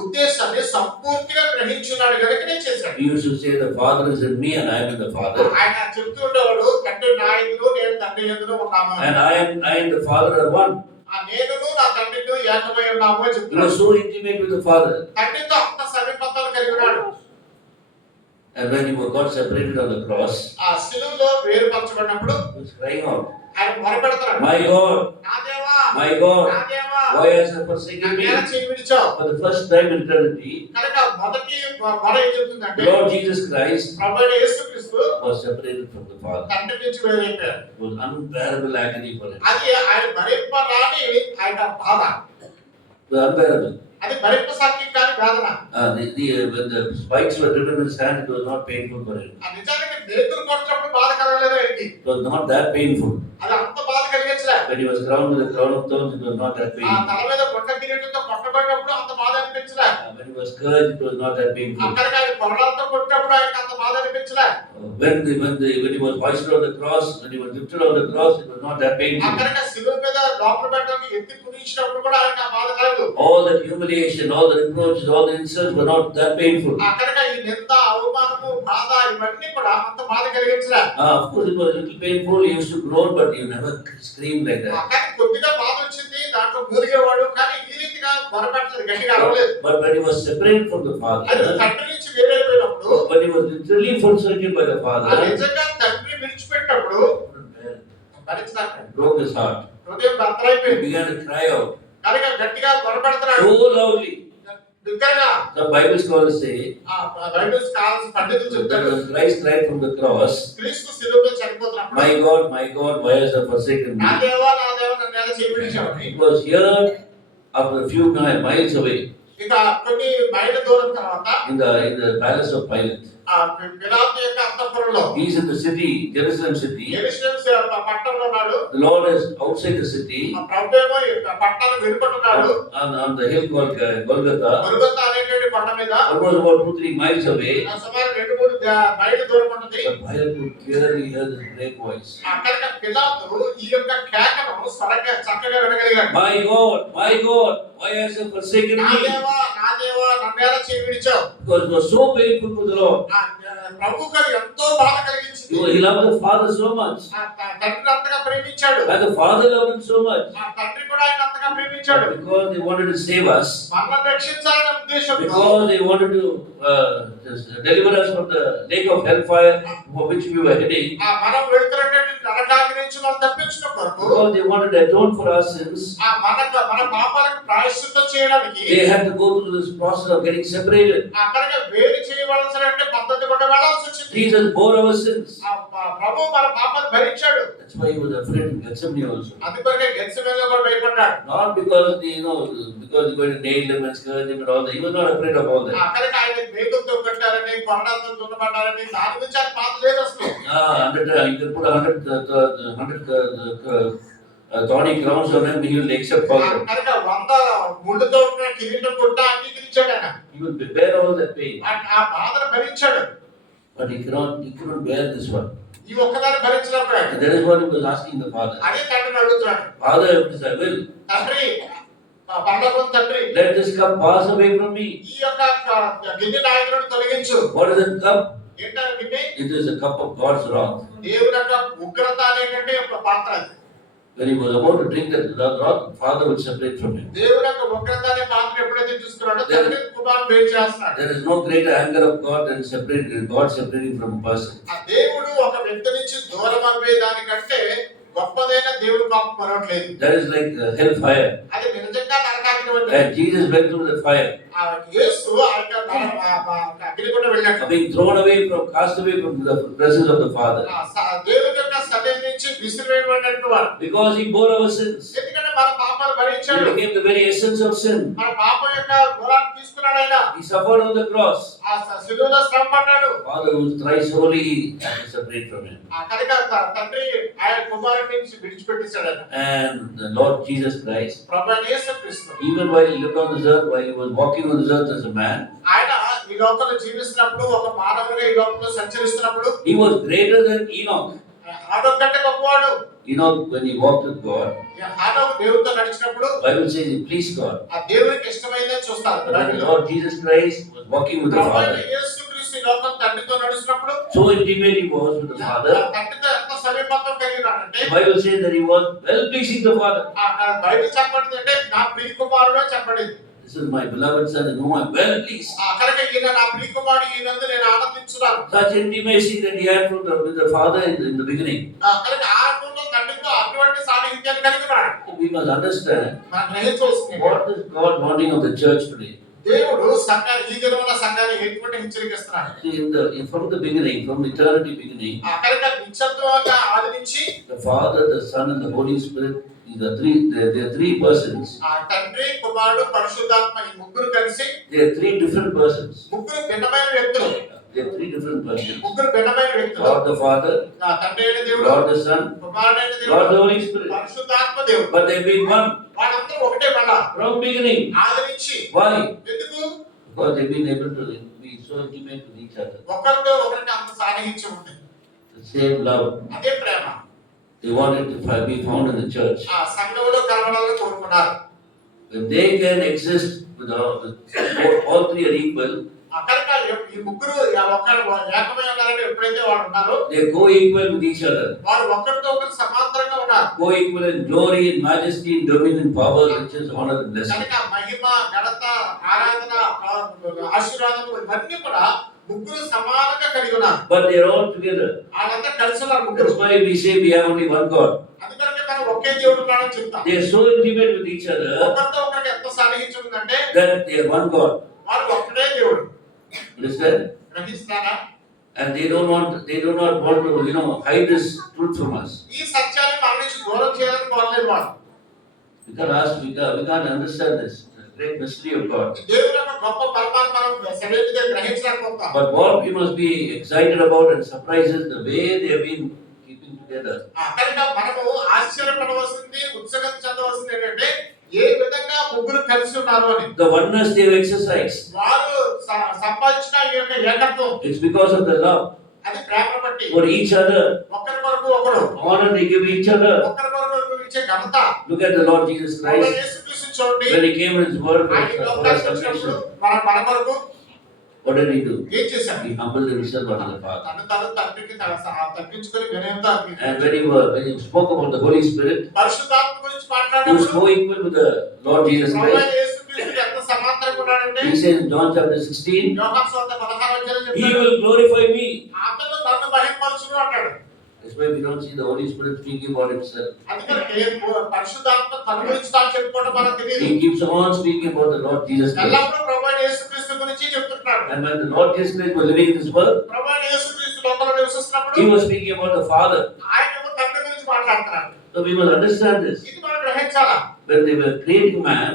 ఉద్దేశాన్ని సంపూర్తిగా గ్రహించున్నాడు కనుక నేను చేశాడు. He used to say, the Father is in me and I am in the Father. ఆయన చెప్తూ ఉండేవాడు, తండ్రి నా యందు నేను తండ్రి యందు ఉన్నాము. And I and the Father are one. నేనును నా తండ్రితో ఏకమై ఉన్నాము అని He చెప్తున్నాడు. was so intimate with the Father. తండ్రితో అంత సమీపతను కలిగి ఉన్నాడు. And when he got separated on the cross, ఆ శిలువలో వేరుపరచబడినప్పుడు he was crying out, ఆయన మొరపెడుతున్నాడు, My God, నా దేవా, my God, నా దేవా, why hast thou forsaken me? ఎలా చేయి విడిచావు? For the first time in eternity, కనుక మొదటి మొర ఏం చెప్తుందంటే Lord Jesus Christ ప్రభువైన యేసుక్రీస్తు was separated from the Father. తండ్రి నుంచి వేరైపోయాడు. It was unbearable agony for him. అది ఆయన భరింపరాని ఆయన బాధ. It was unbearable. అది భరింపసాధ్యం కాని వేదన. When the spikes were driven in his hand, it was not painful for him. ఆ నిజానికి నేతులు కొట్టినప్పుడు బాధ కలగలేదు ఆయనకి. It was not that painful. అది అంత బాధ కలిగించలే. When he was crowned with a crown of thorns, it was not that ఆ painful. తల మీద కొండ కిరీటంతో కొట్టబడినప్పుడు అంత బాధ అనిపించలే. When he was scourged, it was not that painful. అక్కడికి ఆయన కొరడాలతో కొట్టినప్పుడు ఆయనకి అంత బాధ అనిపించలే. When he was hoisted on the cross, when he was lifted on the cross, it was not that painful. అక్కడికి శిలువ మీద లోపల పెట్టడానికి ఎత్తి కుదించినప్పుడు కూడా ఆయనకి ఆ బాధ లేదు. All the humiliation, all the reproaches, all the insults were not that painful. అక్కడికి ఈ నింద, అవమానము, బాధ ఇవన్నీ కూడా అంత బాధ కలిగించలే. Of course, it was a little painful. He used to groan, but he never screamed like that. కానీ కొద్దిగా బాధ వచ్చింది, దాంట్లో మూలిగేవాడు, కానీ ఈ రీతిగా మొరపెట్టలేదు, గట్టిగా అరవలేదు. But when he was separated from the అది Father, తండ్రి నుంచి వేరైపోయినప్పుడు, when he was literally forsaken by the ఆ Father, నిజంగా తండ్రి విడిచిపెట్టినప్పుడు భరించలేక broke his heart. హృదయం He బద్దలైపోయింది. began to cry out కనుక గట్టిగా మొరపెడుతున్నాడు, so loudly. బిగ్గరగా. Some Bible scholars say ఆ బైబిల్ స్కాలర్స్ పండితులు that చెప్తారు, when Christ cried from the cross, క్రీస్తు శిలువలో చనిపోతున్నప్పుడు, my God, why hast thou forsaken నా me? దేవా నా దేవా నన్ను ఎలా చేయి విడిచావని. It was here after a few miles away ఇక కొన్ని మైళ్ళ దూరం తర్వాత in the palace of Pilate. ఆ ఆ పిలాతు యొక్క అంతఃపురంలో He's in the city, Jerusalem city. యెరూషలేము పట్టణంలో ఉన్నాడు. The Lord is outside the city ఆ ప్రభువేమో ఈ పట్టణం వెలుపట ఉన్నాడు. on the hill called Golgotha. Golgotha అనేటువంటి కొండ మీద Almost about 2-3 miles away. సుమారు 2-3 మైళ్ళ దూరం ఉన్నది. But Pilate could clearly hear this great voice. అక్కడ పిలాతు ఈ యొక్క కేకను స్వరంగా చక్కగా వినగలిగాడు. My God, why has you forsaken నా me? దేవా నన్ను ఎలా చేయి విడిచావు? Because it was so painful to the Lord. ప్రభువుకు ఎంతో బాధ కలిగించింది. He loved the Father so much. తండ్రిని అంతగా ప్రేమించాడు. And the Father loved him so much. తండ్రి కూడా ఆయన అంతగా ప్రేమించాడు. Because they wanted to save us. మనల్ని రక్షించాలనే ఉద్దేశంతో, Because they wanted to just deliver us from the lake of hellfire for which we were heading. మనం వెళ్తున్నటువంటి నరకాగ్ని నుంచి మనం తప్పించిన కొరకు, Because they wanted to atone for our sins. మన పాపాలకు ప్రాయశ్చిత్తం చేయడానికి They had to go through this process of getting separated. అక్కడికి వేరు చేయవలసిన పద్ధతి కూడా వెళ్ళాల్సి వచ్చింది. Jesus bore our sins. ప్రభు మన పాపాలు భరించాడు. That's why he was afraid in Gethsemane also. అందుకొరకే గెత్సేమనేలో కూడా భయపడ్డాడు. Not because because they were to nail him and scourge him and all that. He was not afraid of all that. అక్కడికి ఆయన మేకులతో కొట్టారని, కొరడాలతో దున్నబడ్డారని దాని గురించి ఆయన బాధ లేదు అసలు. You can put 100 thorny crowns on him, he will accept all that. కనుక 100 ముళ్ళతో ఉన్న కిరీటం కొట్ట అంగీకరించాడు ఆయన. He will bear all that pain. ఆ బాధను భరించాడు. But he couldn't bear this one. ఈ ఒక్కదాన్ని భరించినప్పుడు And that is what he was asking the Father. అదే తండ్రిని అడుగుతున్నాడు. Father, if it is thy will, తండ్రి, పరలోకపు తండ్రి, let this cup pass away from me. ఈ యొక్క గిన్నె నా ఎదుట నుండి తొలగించు. What is that cup? ఏంటంటే గిన్నె? It is a cup of God's wrath. దేవుని యొక్క ఉగ్రత అనేటువంటి ఒక పాత్ర అది. When he was about to drink that wrath, Father would separate from him. దేవుని యొక్క ఉగ్రత అనే పాత్ర ఎప్పుడైతే తీసుకున్నాడో తండ్రి కుమారుడు వేరు చేస్తున్నాడు. There is no greater anger of God than God separating from a person. ఆ దేవుడు ఒక వ్యక్తి నుంచి దూరం అవ్వే దానికంటే గొప్పదైన దేవుని కోపం మరొకటి లేదు. That is like hellfire. అది నిజంగా నరకాగ్ని వంటిది. And Jesus went through the fire. ఆ యేసు ఆ యొక్క అగ్ని గుండా వెళ్ళాడు. Being thrown away cast away from the presence of the Father. దేవుని యొక్క సన్నిధి నుంచి విసిరివేయబడినటువంటి వాడు. Because he bore our sins. ఎందుకంటే మన పాపాలు భరించాడు. He became the very essence of sin. మన పాపం యొక్క మూలాన్ని తీసుకున్నాడు ఆయన. He suffered on the cross. ఆ శిలువలో శ్రమ పడ్డాడు. Father who is thrice holy had to separate from him. ఆ కనుక తండ్రి ఆయన కుమారుని నుంచి విడిచిపెట్టేశాడు ఆయన. And the Lord Jesus Christ, ప్రభువైన యేసుక్రీస్తు, even while he lived on this earth, while he was walking on this earth as a man, ఆయన ఈ లోకంలో జీవిస్తున్నప్పుడు, ఒక మానవుడిగా ఈ లోకంలో సంచరిస్తున్నప్పుడు, he was greater than Enoch. ఆదోకు కంటే గొప్పవాడు. Enoch, when he walked with God, ఆదోకు దేవునితో నడిచినప్పుడు Bible says he pleased God. ఆ దేవునికి ఇష్టమైనదే చూస్తారు. But when the Lord Jesus Christ was walking with the ప్రభువైన Father, యేసుక్రీస్తు ఈ లోకం తండ్రితో నడిచినప్పుడు so intimate he was with the Father, తండ్రితో ఎంత సమీపత్వం కలిగినాడంటే, the Bible says that he was well pleasing the Father. Bible చెప్పబడింది అంటే నా ప్రియ కుమారుడు చెప్పబడింది. This is my beloved son in whom I am well pleased. అక్కడికి ఈయన నా ప్రియ కుమారుడు, ఈయనందు నేను ఆనందించున్నాను. Such intimacy that he had with the Father in the beginning. అక్కడికి ఆరంభంలో తండ్రితో అటువంటి సాన్నిహిత్యాన్ని కలిగి ఉన్నాడు. We must understand మనం గ్రహించవలసింది what is God wanting of the church today. దేవుడు సంఘాన్ని, ఈ దినమున సంఘాన్ని ఎటువంటి హెచ్చరికిస్తున్నాడు. From the beginning, from eternity beginning, అక్కడికి నిత్యత్వంగా ఆది నుంచి the Father, the Son, and the Holy Spirit, they are three persons. ఆ తండ్రి, కుమారుడు, పరిశుద్ధాత్మ ఈ ముగ్గురు కలిసి They are three different persons. ముగ్గురు భిన్నమైన వ్యక్తులు. They are three different persons. ముగ్గురు భిన్నమైన వ్యక్తులు. God the Father, ఆ తండ్రి అయిన దేవుడు, God the Son, కుమారుడు అయిన God దేవుడు, the Holy Spirit. పరిశుద్ధాత్మ దేవుడు. But they being one వాళ్ళందరూ ఒకటే మళ్ళా from beginning. ఆది నుంచి. Why? ఎందుకు? Because they've been able to be so intimate with each other. ఒకరితో ఒకరికి అంత సాన్నిహిత్యం ఉంది. The same love. అదే ప్రేమ. They wanted to be found in the church. ఆ సంఘంలో కలవడాలని కోరుకున్నారు. When they can exist with all three are equal, అక్కడికి ఈ ముగ్గురు ఏకమై ఉన్నారని ఎప్పుడైతే వాడు ఉన్నారో, they are co-equal with each other. వారు ఒకరితో ఒకరు సమాంతరంగా ఉన్నారు. Co-equal in glory, in majesty, in dominion, power, riches, honor, and blessing. కనుక మహిమ, ఘనత, ఆరాధన, ఆశీర్వాదం ఇవన్నీ కూడా ముగ్గురు సమానంగా కలిగి ఉన్నారు. But they are all together. వాళ్ళందరూ కలిసి ఉన్నారు ముగ్గురు. That's why we say we have only one God. అందుకనే మనం ఒకే దేవుడు ఉన్నాడని చెప్తాం. They are so intimate with each other ఒకరితో ఒకరికి ఎంత సాన్నిహిత్యం ఉందంటే that they are one God. వారు ఒక్కడే దేవుడు. Understand? గ్రహిస్తారా? And they do not want to hide this truth from us. ఈ సత్యాన్ని మన నుంచి దూరం చేయాలని కోరలేదు వాడు. We can't understand this great mystery of God. దేవుని యొక్క గొప్ప బలమాన్ని మనం సరైనదిగా గ్రహించలేకపోతాం. But what we must be excited about and surprised is the way they have been keeping together. కనుక మనము ఆశ్చర్యపడవలసింది, ఉత్సాహం చెందవలసింది ఏంటంటే ఏ విధంగా ముగ్గురు కలిసి ఉన్నారు అని. The oneness they have exercised. వారు సంపాదించిన ఈ యొక్క ఏకత్వం It's because of the love అది ప్రేమ బట్టి for each other. ఒకరి కొరకు ఒకరు, Honor they give each other. ఒకరి కొరకు ఇచ్చే ఘనత. Look at the Lord Jesus Christ. యేసుక్రీస్తు చూడండి, When he came in his word for ఆయన our లోకానికి వచ్చినప్పుడు salvation, మన కొరకు what did he do? ఏం చేశాడు? He humbled himself unto the Father. తను తండ్రికి తగ్గించుకొని వినయంతో అర్పించాడు. And when he spoke about the Holy Spirit, పరిశుద్ధాత్మ గురించి he was మాట్లాడినప్పుడు co-equal with the Lord Jesus ప్రభువైన Christ. యేసుక్రీస్తుకి ఎంత సమాంతరంగా ఉన్నాడంటే He says in John chapter 16, యోహాను సువార్త 16వ అధ్యాయంలో he చెప్తాడు, will glorify me. అతను నన్ను మహిమపరచును అంటాడు. That's why we don't see the Holy Spirit speaking about himself. అందుకని పరిశుద్ధాత్మ తన గురించి తాను చెప్పుకోవడం మనకు తెలియదు. He keeps on speaking about the Lord Jesus Christ. ఎల్లప్పుడూ ప్రభువైన యేసుక్రీస్తు గురించి చెప్తున్నాడు. And when the Lord Jesus Christ was living in this world, ప్రభువైన యేసుక్రీస్తు లోకంలో నివసిస్తున్నప్పుడు he was speaking about the Father. ఆయన తండ్రి గురించి మాట్లాడుతున్నాడు. So we must understand this. ఇది మనం గ్రహించాలా. When they were creating man,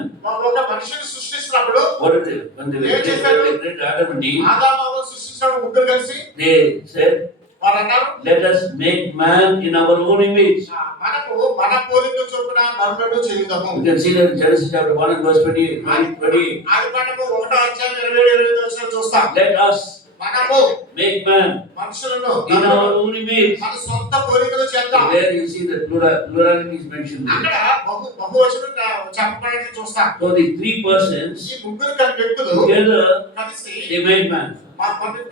ఒక మనిషిని సృష్టిస్తున్నప్పుడు what did they? When they created Adam and Eve, ఆదాము హవ్వను సృష్టించినప్పుడు ముగ్గురు కలిసి they said, వారు అన్నారు, let us make man in our own image. మనకు మన పోలిక చొప్పున నరులను చేయుదాము. You can see that in Genesis chapter 1 and verse 28. ఆదికాండము 1వ అధ్యాయం 27 వచనం చూస్తాం. Let us మనము make man మనుషులను in our own image. మన సొంత పోలికలు చేద్దాం. There you see that plurality is mentioned. అక్కడ బహువచనం చెప్పబడినట్లు చూస్తాం. So the three persons ఈ ముగ్గురు వ్యక్తులు together కలిసి they made man.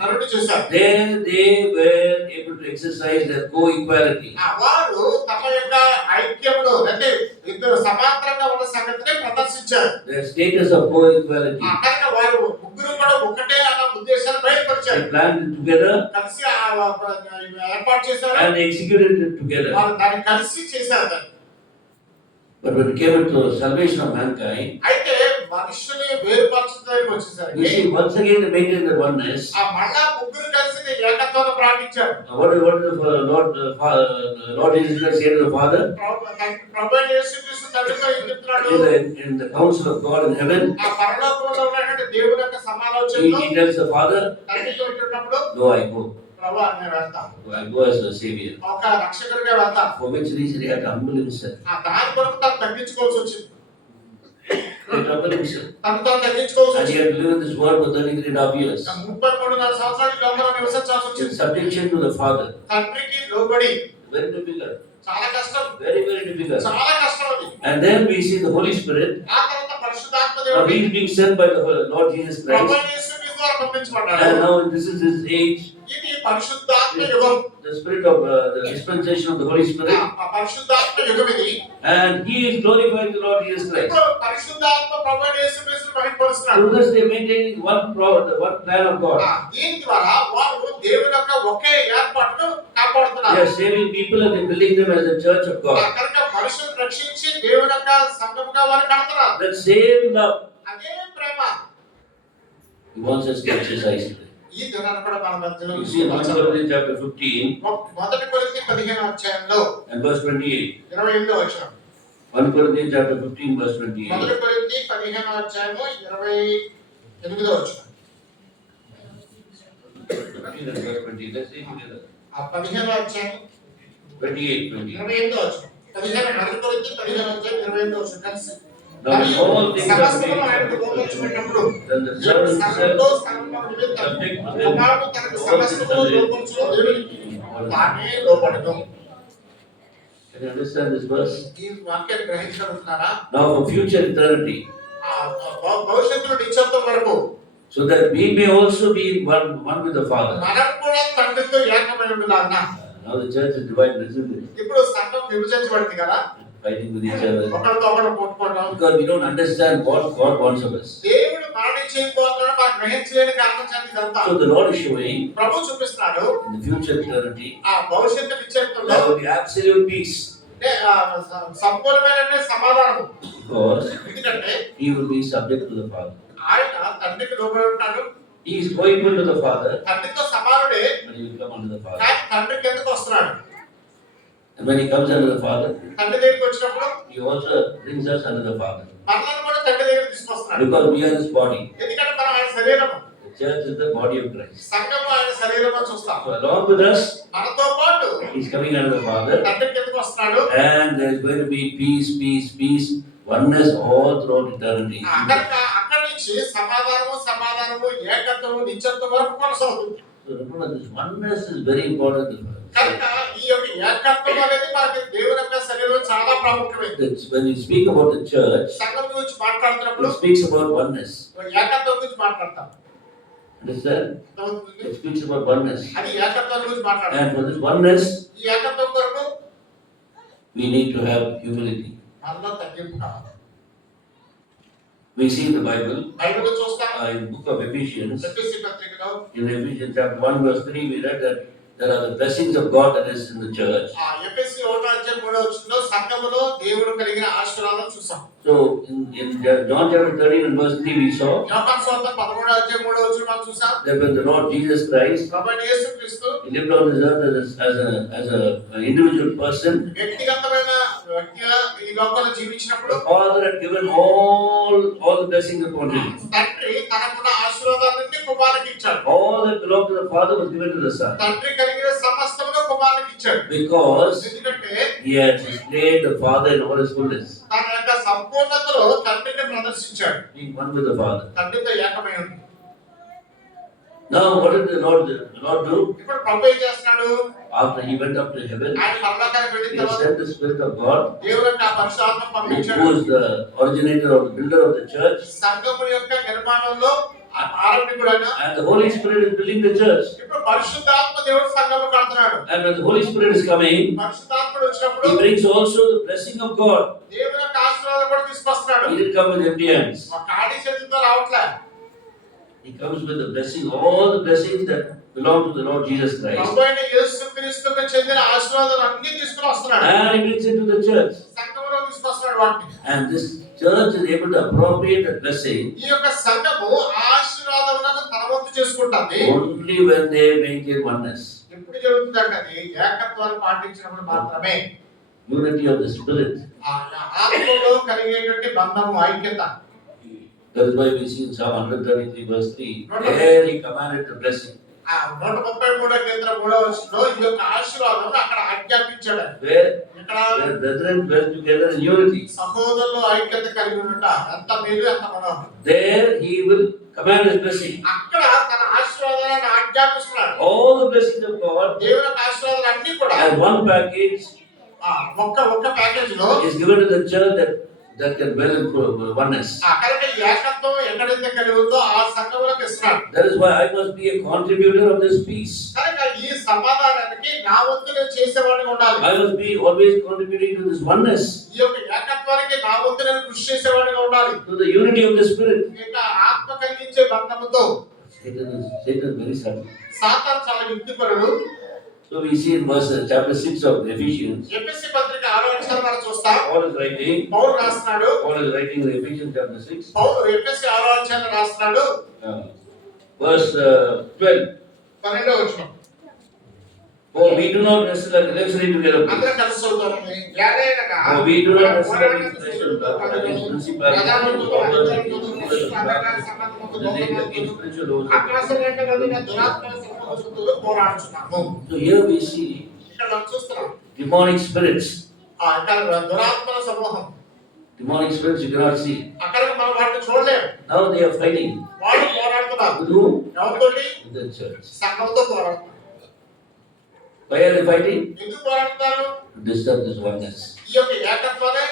నరుడు చేశారు. There they were able to exercise their co-equality. వారు తమ యొక్క ఐక్యమును అంటే ఇద్దరు సమాంతరంగా ఉన్న సంగతిని ప్రదర్శించారు. Their status of co-equality. కనుక వారు ముగ్గురు కూడా ఒకటే అన్న ఉద్దేశాన్ని బయలుపరిచారు. They planned it together కలిసి ఏర్పాటు చేశారు. and they executed it together. వారు దాన్ని కలిసి చేశారు దాన్ని. But when it came to salvation of mankind, అయితే మనుషుని వేరుపరచడానికి వచ్చేసరికి you see once again they maintained their oneness. మళ్ళా ముగ్గురు కలిసి ఏకత్వాన్ని ప్రార్థించారు. What did Lord Jesus Christ say to the Father? ప్రభువైన యేసుక్రీస్తు తండ్రితో ఏం చెప్తున్నాడు? In the council of God in heaven, పరలోకంలో ఉన్నటువంటి దేవుని యొక్క సమాలోచనలో he tells the Father, తండ్రితో ఉంటున్నప్పుడు no, I go. ప్రభువా నేను వెళ్తాను. I go as a savior. ఒక రక్షకుడిగా వెళ్తాను. For which reason he had to humble himself. దాని కొరకు తను తగ్గించుకోవాల్సి వచ్చింది. He had to humble himself. తను తగ్గించుకోవాల్సి And he వచ్చింది. had to live in this world for 33.5 years. 33 సంవత్సరాలు ఈ లోకంలో నివసించాల్సి In వచ్చింది. subjection to the Father. తండ్రికి లోబడి Very difficult. చాలా కష్టం. Very, very difficult. చాలా కష్టం అది. And then we see the Holy Spirit. ఆ తర్వాత పరిశుద్ధాత్మ Now దేవుడు he is being sent by the Lord Jesus Christ. ప్రభువైన యేసుక్రీస్తు ద్వారా పంపించబడ్డాడు. And now this is his age. ఇది పరిశుద్ధాత్మ యుగం. The spirit of the dispensation of the Holy Spirit. ఆ పరిశుద్ధాత్మ యుగం ఇది. And he is glorifying the Lord Jesus Christ. ఇప్పుడు పరిశుద్ధాత్మ ప్రభువైన యేసుక్రీస్తును మహిమపరుస్తున్నాడు. Through this they maintaining one plan of God. దీని ద్వారా వారు దేవుని యొక్క ఒకే ఏర్పాటును They కాపాడుతున్నారు. are saving people and they are building them as the church of God. కనుక మనుషులను రక్షించి దేవుని యొక్క సంఘముగా వారు కడతారు. That same love అదే ప్రేమ he wants us to exercise today. ఈ దినాన్ని కూడా మన మధ్యలో You see in 1 Corinthians chapter 15 మొదటి కొరింథీ 15వ అధ్యాయంలో and verse 28. 28వ వచనం. 1 Corinthians chapter 15 verse 28. మొదటి కొరింథీ 15వ అధ్యాయము 28వ వచనం. 15 and verse 20. Let's see together. ఆ 15వ అధ్యాయం 28. 28వ వచనం. 15 మొదటి కొరింథీ 15వ అధ్యాయం 28వ వచనం కలిసి. Now all things are సమస్తము made ఆయనకు లోబడినప్పుడు then the servant సర్వతో himself సర్వము నిమిత్తం subject to them. కుమారుడు తనకు సమస్తము లోబడుచును దేవునికి తానే లోబడను. Can you understand this verse? ఈ వాక్యాన్ని గ్రహించగలుగుతున్నారా? Now for future eternity, భవిష్యత్తులో నిత్యత్వం వరకు so that we may also be one with the Father. మనం కూడా తండ్రితో ఏకమై ఉండాలన్నా. Now the church is divided, isn't it? ఇప్పుడు సంఘం విభజించబడింది కదా, Fighting with each other. ఒకరితో ఒకరు కొట్టుకోవడం. Because we don't understand what God wants of us. దేవుడు మరణించకపోతున్నాడు మాకు గ్రహించలేని కారణం చేత ఇదంతా. So the Lord is showing ప్రభు చూపిస్తున్నాడు in the future eternity ఆ భవిష్యత్తు నిత్యత్వంలో there will be absolute peace. సంపూర్ణమైన సమాధానం. Because ఎందుకంటే he will be subject to the Father. ఆయన తండ్రికి లోబడి ఉంటాడు. He is co-equal to the Father, తండ్రితో సమానుడే, but he will come under the Father. కానీ తండ్రికి ఎందుకు వస్తున్నాడు? And when he comes under the Father, తండ్రి దగ్గరికి వచ్చినప్పుడు he also brings us under the Father. మనల్ని కూడా తండ్రి దగ్గర తీసుకొస్తున్నాడు. Because we are his body. ఎందుకంటే మనం ఆయన శరీరము. The church is the body of Christ. సంఘము ఆయన శరీరము అని చూస్తాం. So along with us, మనతో పాటు he's coming under the Father. తండ్రి కిందకి వస్తున్నాడు. And there is going to be peace, peace, peace, oneness all throughout eternity. అక్కడి నుంచి సమాధానము ఏకత్వము నిత్యత్వం వరకు కొనసాగుతుంది. So remember, this oneness is very important. కనుక ఈ యొక్క ఏకత్వం అనేది మనకి దేవుని యొక్క శరీరంలో చాలా ప్రాముఖ్యమైనది. When you speak about the church, సంఘం గురించి మాట్లాడుతున్నప్పుడు it speaks about oneness. ఏకత్వం గురించి మాట్లాడతాం. Understand? It speaks about oneness. అది ఏకత్వం గురించి మాట్లాడతాం. And for this oneness, ఈ ఏకత్వం కొరకు we need to have humility. మనలో తగ్గింపు కావాలి. We see in the Bible, బైబిల్లో చూస్తాం. in the book of Ephesians, ఎఫెసీ పత్రికలో in Ephesians chapter 1 verse 3, we read that there are the blessings of God that is in the church. ఎఫెసీ 1:3 సంఘములో దేవుడు కలిగిన ఆశీర్వాదం చూసాం. So in John chapter 13 and verse 3, we saw యోహాను సువార్త 13:3 మనం చూసాం. that when the Lord Jesus Christ, ప్రభువైన యేసుక్రీస్తు he lived on this earth as an individual person, వ్యక్తిగతమైన వ్యక్తిగా ఈ లోకంలో జీవించినప్పుడు the Father had given all the blessings upon him. తండ్రి తనకున్న ఆశీర్వాదాలన్నీ కుమారునికి ఇచ్చాడు. All that belonged to the Father was given to the Son. తండ్రి కలిగిన సమస్తమును కుమారునికి ఇచ్చాడు. Because ఎందుకంటే he had displayed the Father in all his fullness, తన యొక్క సంపూర్ణతలో తండ్రిని ప్రదర్శించాడు. being one with the Father. తండ్రితో ఏకమై ఉంది. Now, what did the Lord do? ఇప్పుడు ప్రభు ఏం చేస్తున్నాడు? After he went up to heaven, ఆయన పరలోకానికి వెళ్ళిన he తర్వాత sent the Spirit of God, దేవుని యొక్క పరిశుద్ధాత్మ పంపించాడు. who is the originator or the builder of the church, సంఘము యొక్క నిర్మాణంలో ఆరంభికుడైన and the Holy Spirit is building the church. ఇప్పుడు పరిశుద్ధాత్మ దేవుడు సంఘము కడుతున్నాడు. And when the Holy Spirit is coming, పరిశుద్ధాత్ముడు వచ్చినప్పుడు he brings also the blessing of God. దేవుని యొక్క ఆశీర్వాదం కూడా తీసుకొస్తున్నాడు. He didn't come with empty hands. ఒక ఖాళీ చేతులతో రావట్లే. He comes with the blessing, all the blessings that belong to the Lord Jesus Christ. ప్రభువైన యేసుక్రీస్తుకు చెందిన ఆశీర్వాదాలు అన్ని తీసుకొని వస్తున్నాడు. And he brings it to the church. సంఘములో తీసుకొస్తున్నాడు వాటిని. And this church is able to appropriate that blessing ఈ యొక్క సంఘము ఆశీర్వాదములను తన వంతు చేసుకుంటుంది. only when they maintain oneness. ఎప్పుడు జరుగుతుందంటే అది ఏకత్వాన్ని పాటించినప్పుడు మాత్రమే. Unity of the Spirit. ఆత్మలో కలిగేటువంటి బంధము ఐక్యత. That is why we see in Psalm 133 verse 3, there he commanded the blessing. 133 కీర్తన 3వ వచనంలో ఈ యొక్క ఆశీర్వాదమును అక్కడ ఆజ్ఞాపించాడు. Where ఇక్కడ brethren dwell together in unity. సహోదరులు ఐక్యత కలిగి ఉండుట ఎంత మేలు ఎంత మనోహరం. There he will command his blessing. అక్కడ తన ఆశీర్వాదాలను ఆజ్ఞాపిస్తున్నాడు. All the blessings of God దేవుని యొక్క ఆశీర్వాదాలు అన్ని కూడా as one package ఒక్క ప్యాకేజ్ లో is given to the church that can dwell in oneness. అక్కడికి ఏకత్వం ఎక్కడైతే కలిగి ఉందో ఆ సంఘములకు ఇస్తున్నాడు. That is why I must be a contributor of this peace. కనుక ఈ సమాధానానికి నా వంతు నేను చేసేవాడిగా ఉండాలి. I must be always contributing to this oneness, ఈ యొక్క ఏకత్వానికి నా వంతు నేను కృషి చేసేవాడిగా ఉండాలి. to the unity of the Spirit. ఇక ఆత్మ కలిగించే బంధముతో Satan is very subtle. సాతాను చాలా యుక్తిపరుడు. So we see in chapter 6 of Ephesians, ఎఫెసీ పత్రిక 6వ అధ్యాయం చూస్తాం. Paul is writing. పౌలు రాస్తున్నాడు. Paul is writing in Ephesians chapter 6, పౌలు ఎఫెసీ 6వ అధ్యాయం రాస్తున్నాడు. verse 12. 12వ వచనం. For we do not wrestle against together. అందరం కలిసి చదువుతామండి. ఏలయనగా For we do not wrestle against flesh and blood, but against principalities, powers, against rulers of darkness, against spiritual hosts. ఆకాశమంత కలిగిన దురాత్మల సమూహముతో పోరాడుచున్నాము. So here we see ఇక్కడ మనం చూస్తున్నాం. demonic spirits. ఇక్కడ దురాత్మల సమూహం. Demonic spirits you cannot see. అక్కడ మనం వాటిని చూడలేము. Now they are fighting. వాళ్ళు పోరాడుతున్నారు. With whom? ఎవరితోటి? With the church. సంఘంతో పోరాడుతున్నారు. Why are they fighting? ఎందుకు పోరాడుతున్నారు? To disturb this oneness. ఈ యొక్క ఏకత్వాన్ని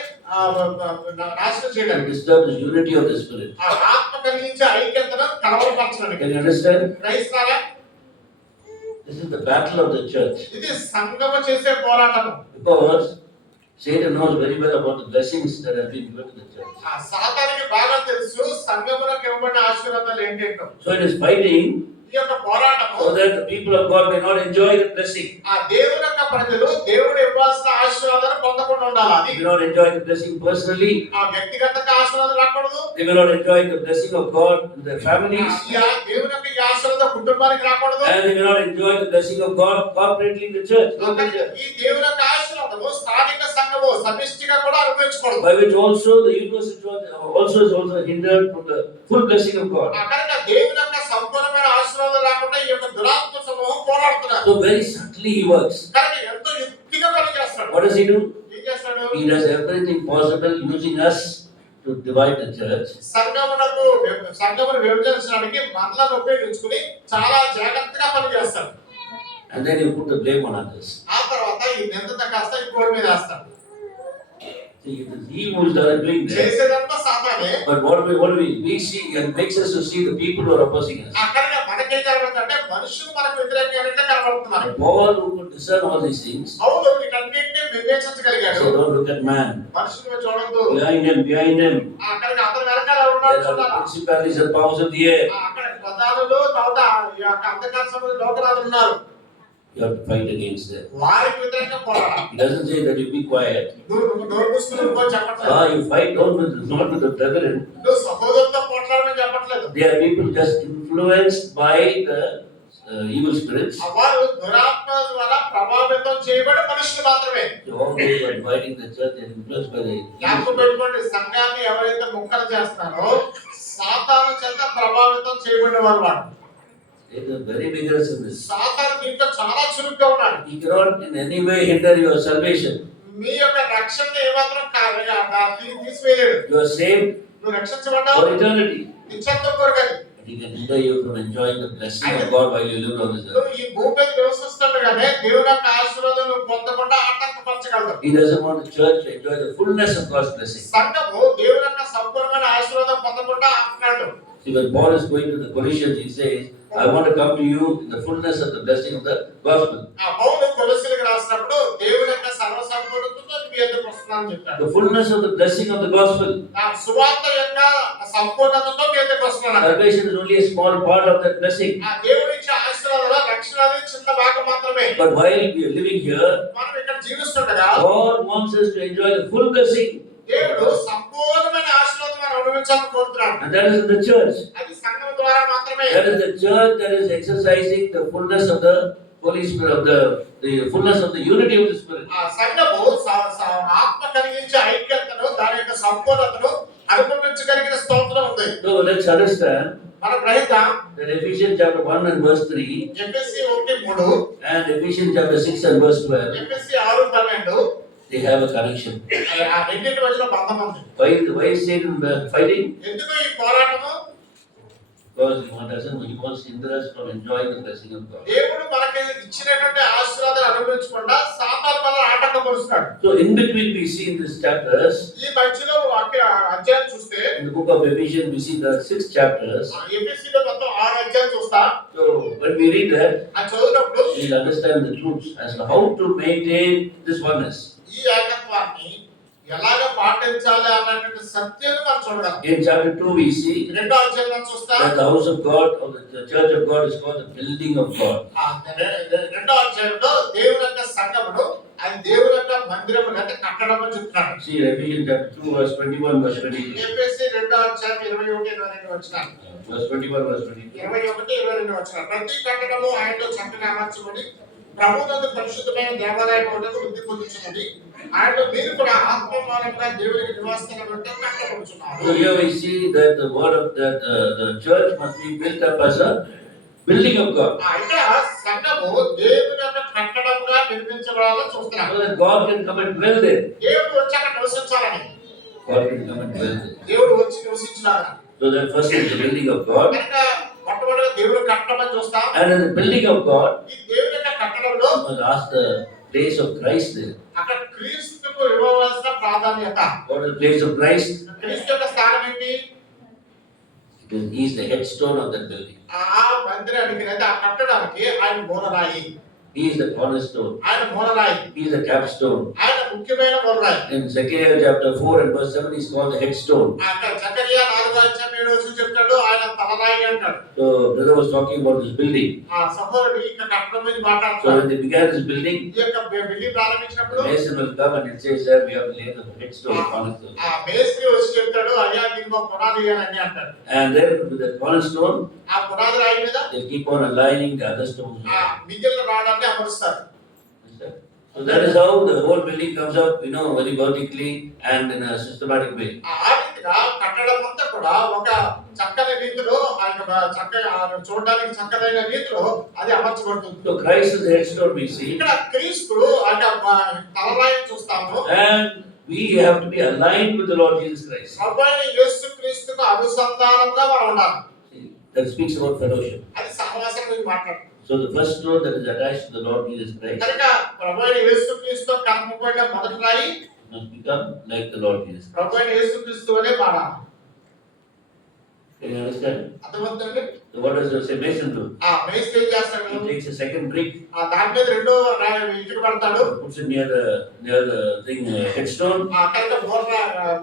నాశనం To చేయడానికి. disturb this unity of the Spirit. ఆ ఆత్మ కలిగించే ఐక్యతను కలవరపరచడానికి. Can you understand? గ్రహిస్తారా? This is the battle of the church. ఇది సంఘము చేసే పోరాటము. Because Satan knows very well about the blessings that have been given to the church. ఆ సాతానికి బాగా తెలుసు సంఘములకు ఇవ్వబడిన ఆశీర్వాదాలు ఏంటేంటో. So it is fighting ఈ యొక్క పోరాటము so that the people of God may not enjoy the blessing. ఆ దేవుని యొక్క ప్రజలు దేవుడు ఇవ్వాల్సిన ఆశీర్వాదాలు పొందకుండా ఉండాలి. They may not enjoy the blessing personally. ఆ వ్యక్తిగతంగా ఆశీర్వాదం రాకూడదు. They may not enjoy the blessing of God in their families. దేవుని యొక్క ఈ ఆశీర్వాదం కుటుంబానికి రాకూడదు. And they may not enjoy the blessing of God corporately in the church. ఈ దేవుని యొక్క ఆశీర్వాదము స్థానిక సంఘము సమిష్టిగా కూడా అనుభవించకూడదు. By which also the universal church also is also hindered from the full blessing of God. అక్కడ దేవుని యొక్క సంపూర్ణమైన ఆశీర్వాదం రాకుండా ఈ యొక్క దురాత్మ సమూహం పోరాడుతున్నారు. So very subtly he works. కానీ ఎంతో యుక్తిగా పనిచేస్తాడు. What does he do? ఏం చేస్తాడు? He does everything possible using us to divide the church. సంఘమును విభజించడానికి మనలను ఉపయోగించుకుని చాలా జాగ్రత్తగా పనిచేస్తాడు. And then he put the blame on others. ఆ తర్వాత ఈ నిందత కాస్త ఇంకోటి మీద వేస్తాడు. See, it is he who is doing that. చేసేదంతా సాతానే. But what we see and makes us to see the people who are opposing us. అక్కడ మనకేం జరుగుతుందంటే మనుషులు మనకు వ్యతిరేకంగా కనబడుతున్నారు. And Paul, who could discern all these things, అవును వీటన్నిటిని వివేచించగలిగాడు. so don't look at man. మనుషులు చూడొద్దు. Behind him. అక్కడికి అతని వెనకాల ఉన్నాడు There are చూడాలి. principalities and powers of the air. అక్కడ ప్రధానులు తర్వాత ఈ యొక్క అంధకార సంబంధ లోకరాజులు ఉన్నారు. You have to fight against them. వారికి వ్యతిరేకంగా పోరాడాలి. He doesn't say that you be quiet. నువ్వు నోరు మూసుకుని ఉండుకో చెప్పట్లేదు. You fight not with the brethren. నువ్వు సహోదరులతో పోట్లాడమని చెప్పట్లేదు. They are people just influenced by the evil spirits. వారు దురాత్మ ద్వారా ప్రభావితం చేయబడే మనుషులు మాత్రమే. All those who are dividing the church are influenced by the జ్ఞాపకం పెట్టుకోండి, సంఘాన్ని ఎవరైతే ముక్కలు చేస్తారో సాతాను చేత ప్రభావితం చేయబడేవారు వాడు. They are very vigorous in this. సాతాను దీంట్లో చాలా చురుగ్గా ఉన్నాడు. He cannot in any way hinder your salvation. మీ యొక్క రక్షణ ఏమాత్రం తీసివేయలేడు. You are saved నువ్వు రక్షించబడ్డావు for eternity. నిత్యత్వం కొరకది. But he can hinder you from enjoying the blessing of God while you live on this earth. నువ్వు ఈ భూమి మీద నివసిస్తుండగానే దేవుని యొక్క ఆశీర్వాదం నువ్వు పొందకుండా ఆటంకపరచగలదు. He doesn't want the church to enjoy the fullness of God's blessing. సంఘము దేవుని యొక్క సంపూర్ణమైన ఆశీర్వాదం పొందకుండా ఆపుతున్నాడు. See, when Paul is going to the Colossians, he says, I want to come to you in the fullness of the blessing of the gospel. ఆ పౌలు కొలొస్సీలకు రాసినప్పుడు దేవుని యొక్క సర్వ సంపూర్ణతతో మీ ఎదురుకు వస్తున్నానని చెప్పాడు. The fullness of the blessing of the gospel. ఆ సువార్త యొక్క సంపూర్ణతతో మీ ఎదురుకు వస్తున్నాను. Salvation is only a small part of that blessing. ఆ దేవుని ఇచ్చే ఆశీర్వాదాల రక్షణ అనేది చిన్న భాగం మాత్రమే. But while we are living here, మనం ఇక్కడ జీవిస్తుండగా God wants us to enjoy the full blessing. దేవుడు సంపూర్ణమైన ఆశీర్వాదం మనం అనుభవించాలని కోరుతున్నాడు. And that is in the church. అది సంఘం ద్వారా మాత్రమే. That is the church that is exercising the fullness of the Holy Spirit, of the fullness of the unity of the Spirit. ఆ సంఘము ఆత్మ కలిగించే ఐక్యతను దాని యొక్క సంపూర్ణతను అనుభవించగలిగిన స్తోత్రం ఉంది. So let's understand మన గ్రహిద్దాం that Ephesians chapter 1 and verse 3 ఎఫెసీ 1:3 and Ephesians chapter 6 and verse 12, ఎఫెసీ 6:12 they have a connection. ఆ రెండింటి మధ్యలో బంధం ఉంది. Why is Satan fighting? ఎందుకు ఈ పోరాటము? Because he wants to hinder us from enjoying the blessing of God. దేవుడు మనకి ఇచ్చినటువంటి ఆశీర్వాదాలు అనుభవించకుండా సాతాను మనల్ని ఆటంకపరుస్తున్నాడు. So in between we see in these chapters, ఈ మధ్యలో అధ్యాయం చూస్తే in the book of Ephesians we see the 6 chapters. ఎఫెసీలో మొత్తం 6 అధ్యాయాలు చూస్తా. So when we read that, ఆ చదివినప్పుడు we'll understand the truths as to how to maintain this oneness. ఈ ఏకత్వాన్ని ఎలాగ పాటించాలి అన్నటువంటి సత్యాన్ని మనం చూడగలం. In chapter 2 we see రెండో అధ్యాయంలో చూస్తా that the house of God or the church of God is called the building of God. రెండో అధ్యాయంలో దేవుని యొక్క సంఘమును అది దేవుని యొక్క మందిరము అంటే కట్టడం అని చెప్తున్నాడు. See Ephesians chapter 2 verse 21 verse 22. ఎఫెసీ రెండో అధ్యాయం 21-22 వచనాలు. Verse 21 verse 22. 21-22 వచనాలు. ప్రతి కట్టడము ఆయనలో చక్కగా అమర్చబడి ప్రభువునందు పరిశుద్ధమైన దేవాలయం ఒకటి వృద్ధి పొందుచున్నది. ఆయనలో మీరు కూడా ఆత్మ మూలంగా దేవునికి నివాసస్థలం అంటే కట్టబడుచున్నారు. So here we see that the word of that the church must be built up as a building of God. ఇక్కడ సంఘము దేవుని యొక్క కట్టడముగా నిర్మించబడాలని చూస్తున్నాం. So that God can come and dwell there. దేవుడు వచ్చి అక్కడ నివసించాలని. God can come and dwell there. దేవుడు వచ్చి నివసించాలని. So that first is the building of God. కనుక మొట్టమొదటిగా దేవుడు కట్టడమని చూస్తాం. And in the building of God, ఈ దేవుని యొక్క కట్టడంలో you must ask the place of Christ there. అక్కడ క్రీస్తుకు ఇవ్వవలసిన ప్రాధాన్యత. What is the place of Christ? క్రీస్తు యొక్క స్థానం ఏంటి? He is the headstone of that building. ఆ మందిరానికి లేదా ఆ కట్టడానికి ఆయన మూలరాయి. He is the cornerstone. ఆయన మూలరాయి. He is the capstone. ఆయన ముఖ్యమైన మూలరాయి. In Zechariah chapter 4 and verse 7 he is called the headstone. అక్కడ జకరియా 4వ అధ్యాయం 7వ వచనం చెప్తాడు అంటాడు, ఆయన తలరాయి అంటాడు. So brother was talking about this building. ఆ సహోదరుడు ఇక్కడ కట్టడం గురించి So మాట్లాడుతున్నాడు. when they began this building, ఈ యొక్క బిల్డింగ్ ప్రారంభించినప్పుడు mason will come and it says that we have to lay the headstone cornerstone. ఆ మేస్త్రి వచ్చి చెప్తాడు, అయ్యా దీనికి ఒక పునాది వేయాలని అంటాడు. And then with the cornerstone, ఆ పునాది రాయి మీద they keep on aligning the other stones. ఆ మిగిలిన రాళ్ళని అమరుస్తారు. So that is how the whole building comes up, very vertically and in a systematic way. ఆ రీతిగా కట్టడం అంతా కూడా ఒక చక్కని రీతిలో ఆయన చక్కగా చూడడానికి చక్కదైన రీతిలో అది అమర్చబడుతుంది. So Christ is the headstone we see, ఇక్కడ క్రీస్తు ఆయన తలరాయిని చూస్తాము. and we have to be aligned with the Lord Jesus Christ. ప్రభువైన యేసు క్రీస్తుకు అనుసంధానంగా మనం ఉండాలి. See, that speaks about fellowship. అది సహవాసం గురించి మాట్లాడుతుంది. So the first stone that is attached to the Lord Jesus Christ కనుక ప్రభువైన యేసు క్రీస్తు కనుపబడిన మొదటి రాయి must become like the Lord Jesus Christ. ప్రభువైన యేసు క్రీస్తు అనే మారాలి. Can you understand? అర్థమవుతుందండి? So what does the mason do? ఆ మేస్త్రి ఏం చేస్తాడు? He takes a second brick, ఆ దాని మీద రెండో ఇటుక పడతాడు. puts it near the thing headstone, కనుక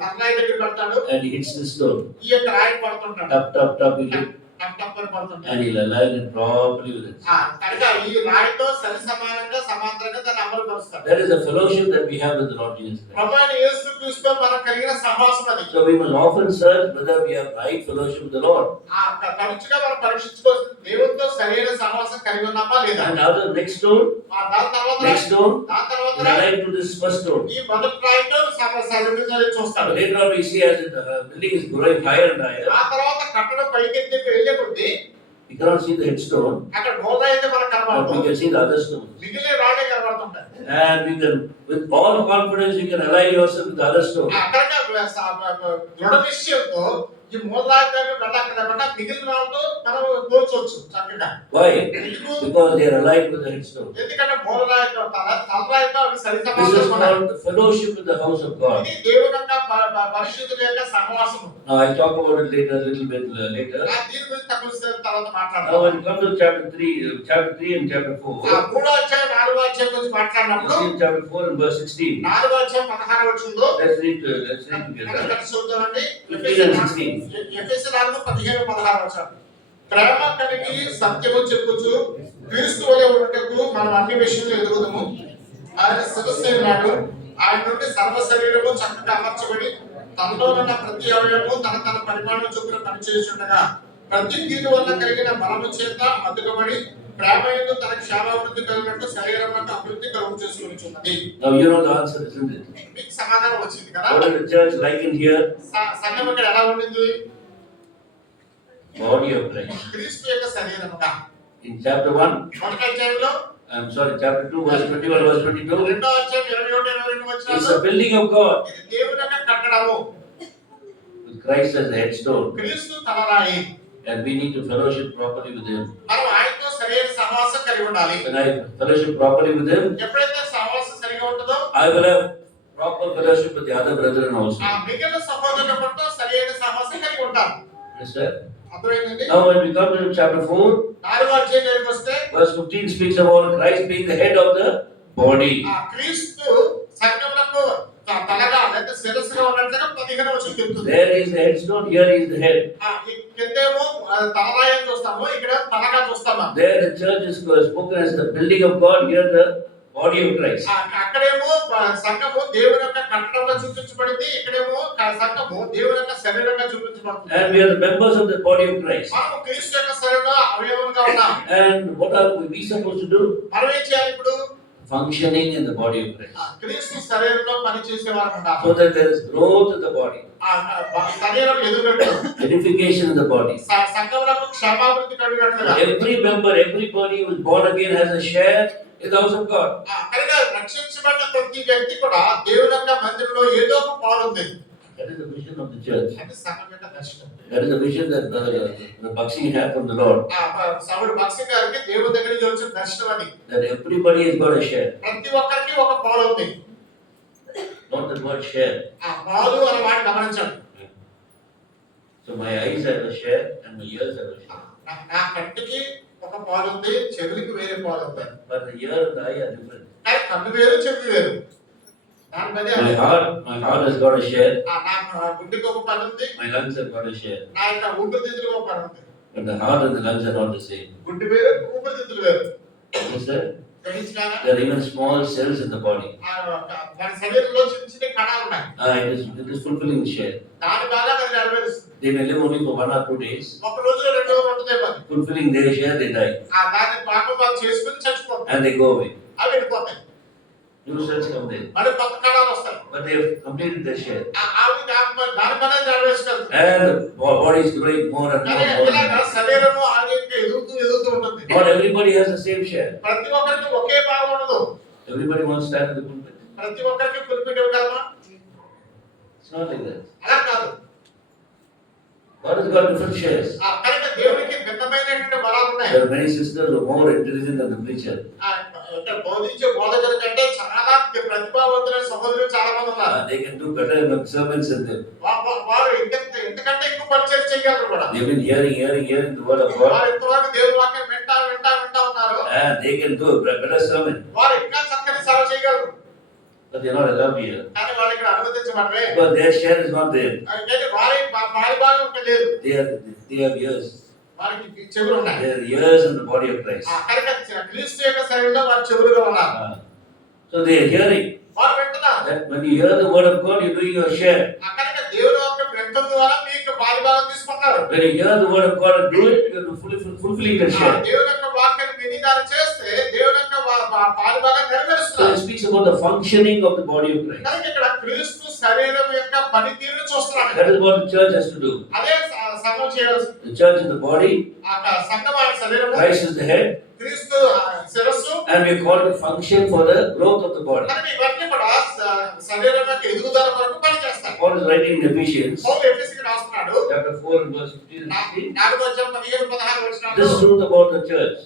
తలరాయి దగ్గర పడతాడు. and he hits the stone. ఈ యొక్క రాయి పడుతుంటాడు. Tap, he hit, టప్పని పడుతుంటాడు. and he'll align it properly with it. కనుక ఈ రాయితో సరి సమానంగా సమాంతరంగా దాన్ని అమలు పరుస్తాడు. That is the fellowship that we have with the Lord Jesus Christ. ప్రభువైన యేసు క్రీస్తుతో మనకు కలిగిన సహవాసం అది. So we must often search whether we have right fellowship with the Lord. తరచుగా మనం పరీక్షించుకోవాల్సింది దేవునితో సరైన సహవాసం కలిగి ఉన్నామా లేదా. And other next stone, దాని తర్వాత next stone దాని is aligned to this first stone. ఈ మొదటి రాయితో సరిగ్గా చూస్తాడు. Later on we see as the building is growing higher and higher, ఆ తర్వాత కట్టడం పైకెత్తి వెళ్ళే కొద్దీ we cannot see the headstone, అక్కడ మూలరాయి అయితే మనకు but we కనబడదు. can see the other stones. మిగిలిన రాళ్ళే కనబడుతుంటాయి. And we can, with all confidence, you can align yourself with the other stone. అక్కడ దృఢ నిశ్చయంతో ఈ మూలరాయి దగ్గర వెళ్ళకుండా మిగిలిన రాళ్ళతో మనం పోల్చవచ్చు చక్కగా. Why? ఎందుకు? Because they are aligned with the headstone. ఎందుకంటే మూలరాయితో తలరాయితో అవి సరి This is సమానంగా ఉన్నాయి. called the fellowship with the house of God. ఇది దేవుని యొక్క పరిశుద్ధుల యొక్క సహవాసము. Now I'll talk about it later, a little bit later. దీని గురించి తక్కువ తర్వాత Now మాట్లాడతాం. when you come to chapter 3 and chapter 4, మూడో అధ్యాయం నాలుగో అధ్యాయం గురించి మాట్లాడినప్పుడు you see in chapter 4 and verse 16. నాలుగో అధ్యాయం 16 వచనంలో Let's read together. కలిసి చూద్దామండి. 15 and 16. ఎఫెసీ 4:15-16 వచనం. ప్రేమ కలిగి సత్యము చెప్పుచు క్రీస్తు వలె ఉండుటకు మనం అన్ని విషయంలో ఎదుగుదము. ఆయన శిరస్సు ఉన్నాడు. ఆయన నుండి సర్వ శరీరము చక్కగా అమర్చబడి తనలో ఉన్న ప్రతి అవయవము తన పరిమాణం చొప్పున పనిచేయుచుండగా ప్రతి కీలు వల్ల కలిగిన బలము చేత అదుగబడి ప్రేమ యందు తన క్షేమాభివృద్ధి కలిగినట్టు శరీరములకు అభివృద్ధి కలుగు చేసుకొనుచున్నది. Now you know the answer, isn't it? మీకు సమాధానం వచ్చింది కదా. What is the church like in here? సంఘం ఇక్కడ ఎలా ఉండింది? Body of Christ. క్రీస్తు యొక్క శరీరముగా. In chapter 1, మొదటి అధ్యాయంలో chapter 2, verse 21, verse 22. రెండో అధ్యాయం 21-22 It's వచనాలు. the building of God ఇది దేవుని యొక్క కట్టడము. with Christ as the headstone, క్రీస్తు తలరాయి. and we need to fellowship properly with Him. మనం ఆయనతో సరైన సహవాసం కలిగి ఉండాలి. When I fellowship properly with Him, ఎప్పుడైతే సహవాసం సరిగా ఉంటుందో I will have proper fellowship with the other brethren also. ఆ మిగిలిన సహోదరులతో సరైన సహవాసం కలిగి ఉంటాం. Understand? అర్థమైందండి? Now when we come to chapter 4, నాలుగో అధ్యాయం దగ్గరికి వస్తే verse 15 speaks about Christ being the head of the body. ఆ క్రీస్తు సంఘములకు తలగా లేదా శిరస్సుగా ఉన్నట్లుగా 15వ వచనం చెప్తుంది. There is the headstone, here is the head. కిందేమో తలరాయి అని చూస్తాము, ఇక్కడ తలగా చూస్తాము. There the church is spoken as the building of God, here the body of Christ. అక్కడేమో సంఘము దేవుని యొక్క కట్టడంగా చూపించబడింది, ఇక్కడేమో సంఘము దేవుని యొక్క శరీరంగా చూపించబడుతుంది. And we are the members of the body of Christ. మనము క్రీస్తు యొక్క శరీరంలో అవయవంగా ఉన్నాం. And what are we supposed to do? మనం ఏం చేయాలి ఇప్పుడు? Functioning in the body of Christ. క్రీస్తు శరీరంలో పనిచేసే వారు ఉండాలి. So that there is growth in the body, శరీరం ఎదుగునట్లు, edification in the body. సంఘములకు క్షేమాభివృద్ధి కలిగినట్లుగా Every member, everybody who is born again has a share in the house of God. కనుక రక్షించబడిన ప్రతి వ్యక్తి కూడా దేవుని యొక్క మందిరంలో ఏదో ఒక పాలు ఉంది. That is the vision of the church. అది సంఘం యొక్క దర్శనం. That is the vision that the Bakshi had from the Lord. సౌడు భక్తి గారికి దేవుని దగ్గర నుంచి వచ్చిన దర్శనం అది. That everybody has got a share. ప్రతి ఒక్కరికి ఒక పాలు ఉంది. Not the word share. ఆ పాలు అనే మాట గమనించండి. So my eyes have a share and my ears have a share. నా కంటికి ఒక పాలు ఉంది, చెవికి వేరే పాలు ఉంది. But the ear and the eye are different. కానీ కన్ను వేరు, చెవి వేరు. దాని పని My heart has got a share. నాకు గుండెకి ఒక పని ఉంది, My lungs have got a share. నా యొక్క ఊపిరితిత్తులకు ఒక పని ఉంది. But the heart and the lungs are not the same. గుండె వేరు, ఊపిరితిత్తులు వేరు. Understand? గ్రహించినారా? There are even small cells in the body. మన శరీరంలో చిన్న చిన్న కణాలు ఉన్నాయి. It is fulfilling the share. దాని బాగా అది నెరవేరుస్తుంది. They may live only for 1 or 2 days. ఒక రోజు 2 రోజులు ఉంటుందేమో. Fulfilling their share, they die. దాని పాపం వాళ్ళు చేసుకుని చచ్చిపోతారు. And they go away. అవి వెళ్ళిపోతాయి. New cells come there. మరి కొత్త కణాలు వస్తాయి. But they have completed their share. అవి దాని పని నెరవేర్చుకుంటారు. And the body is growing more and more. ఇలాగా శరీరము ఆరోగ్యంగా ఎదుగుతూ ఉంటుంది. Not everybody has the same share. ప్రతి ఒక్కరికి ఒకే భాగం ఉండదు. Everybody wants to stand in the pulpit. ప్రతి ఒక్కరికి పులిపిట్ ఇవ్వగలమా? It's not like that. అలా కాదు. God has got different shares. కనుక దేవునికి భిన్నమైనటువంటి బలాలు ఉన్నాయి. There are many sisters who are more intelligent than the preacher. ఇక్కడ బోధించే బోధకుల కంటే చాలా ప్రతిభావంతులైన సహోదరులు చాలా మంది ఉన్నారు. They can do better sermons than them. వారు ఇంతకంటే ఎక్కువ పరిచయం చేయగలరు కూడా. They've been hearing the word of God. వారు ఇంతవరకు దేవుని వాక్యం వింటా ఉన్నారు. And they can do a better sermon. వారు ఇంకా చక్కని సేవ చేయగలరు. But they are not allowed here. కానీ వాళ్ళు ఇక్కడ అనుమతించబడరే. Because their share is not there. అంటే వారి భాగం ఇక్కడ లేదు. They have ears. వారికి చెవులు ఉన్నాయి. They are ears in the body of Christ. కనుక క్రీస్తు యొక్క శరీరంలో వారు చెవులుగా ఉన్నారు. So they are hearing. వారు వింటున్నారు. That when you hear the word of God, you are doing your share. కనుక దేవుని వాక్యం వినడం ద్వారా మీకు భాగం తీసుకుంటారు. When you hear the word of God and do it, you are fulfilling the share. దేవుని యొక్క వాక్యాన్ని విని దాన్ని చేస్తే దేవుని యొక్క భాగం So నెరవేరుస్తారు. it speaks about the functioning of the body of Christ. కనుక ఇక్కడ క్రీస్తు శరీరం యొక్క పనితీరును చూస్తున్నాడు. That is what the church has to do. అదే సంఘం చేయాల్సి. The church is the body. సంఘం ఆయన శరీరము. Christ is the head. క్రీస్తు శిరస్సు. And we are called to function for the growth of the body. కనుక ఇవన్నీ కూడా శరీరం యొక్క ఎదుగుదల వరకు పనిచేస్తాయి. Paul is writing in Ephesians పౌలు ఎఫెసీయులకు రాస్తున్నాడు. chapter 4 and verse 15 and 16. 4వ అధ్యాయం 15-16 వచనాలు. This truth about the church.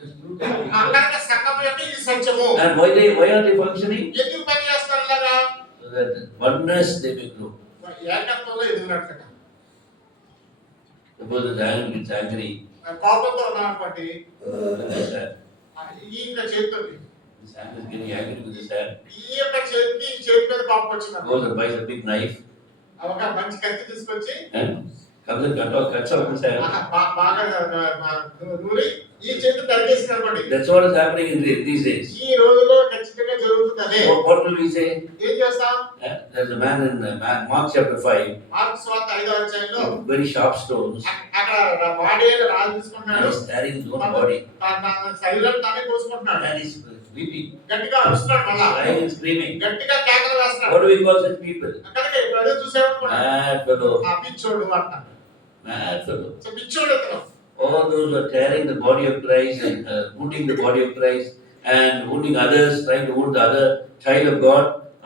This truth about the church. కనుక సంఘం యొక్క ఈ సత్యము. And why are they functioning? ఎందుకు పనిచేస్తారు ఇలాగా? So that oneness they may grow. ఏకత్వంలో ఎదుగునట్లుగా. Suppose the giant gets angry. కోపంతో ఉన్నటువంటి This hand. ఈ యొక్క చేతితో This hand is getting angry with this hand. ఈ యొక్క చేతికి ఈ చేతి మీద కోపం వచ్చింది. Goes and buys a big knife ఒక మంచి కత్తి తీసుకొచ్చి and comes and cuts off his hand. బాగా నూరి ఈ చేతి నరికేసి అనుకోండి. That's what is happening in these days. ఈ రోజులో ఖచ్చితంగా జరుగుతుంది అదే. What will we say? ఏం చేస్తాం? There's a man in Mark chapter 5. Mark సువార్త 5వ అధ్యాయంలో Very sharp stones. అక్కడ వాడి రాళ్ళు And తీసుకుంటున్నాడు. he's carrying his own body. తన శరీరాన్ని తానే కోసుకుంటున్నాడు. And he's weeping. గట్టిగా అరుస్తున్నాడు మళ్ళా. Crying and screaming. గట్టిగా కేకలు వేస్తున్నాడు. What do we call such people? కనుక ఇప్పుడు అదే చూసేవాడు Mad fellow. పిచ్చోడు అంటారు. Mad fellow. సో పిచ్చోడు ఇతను. All those who are tearing the body of Christ and wounding the body of Christ and wounding others, trying to wound the other child of God,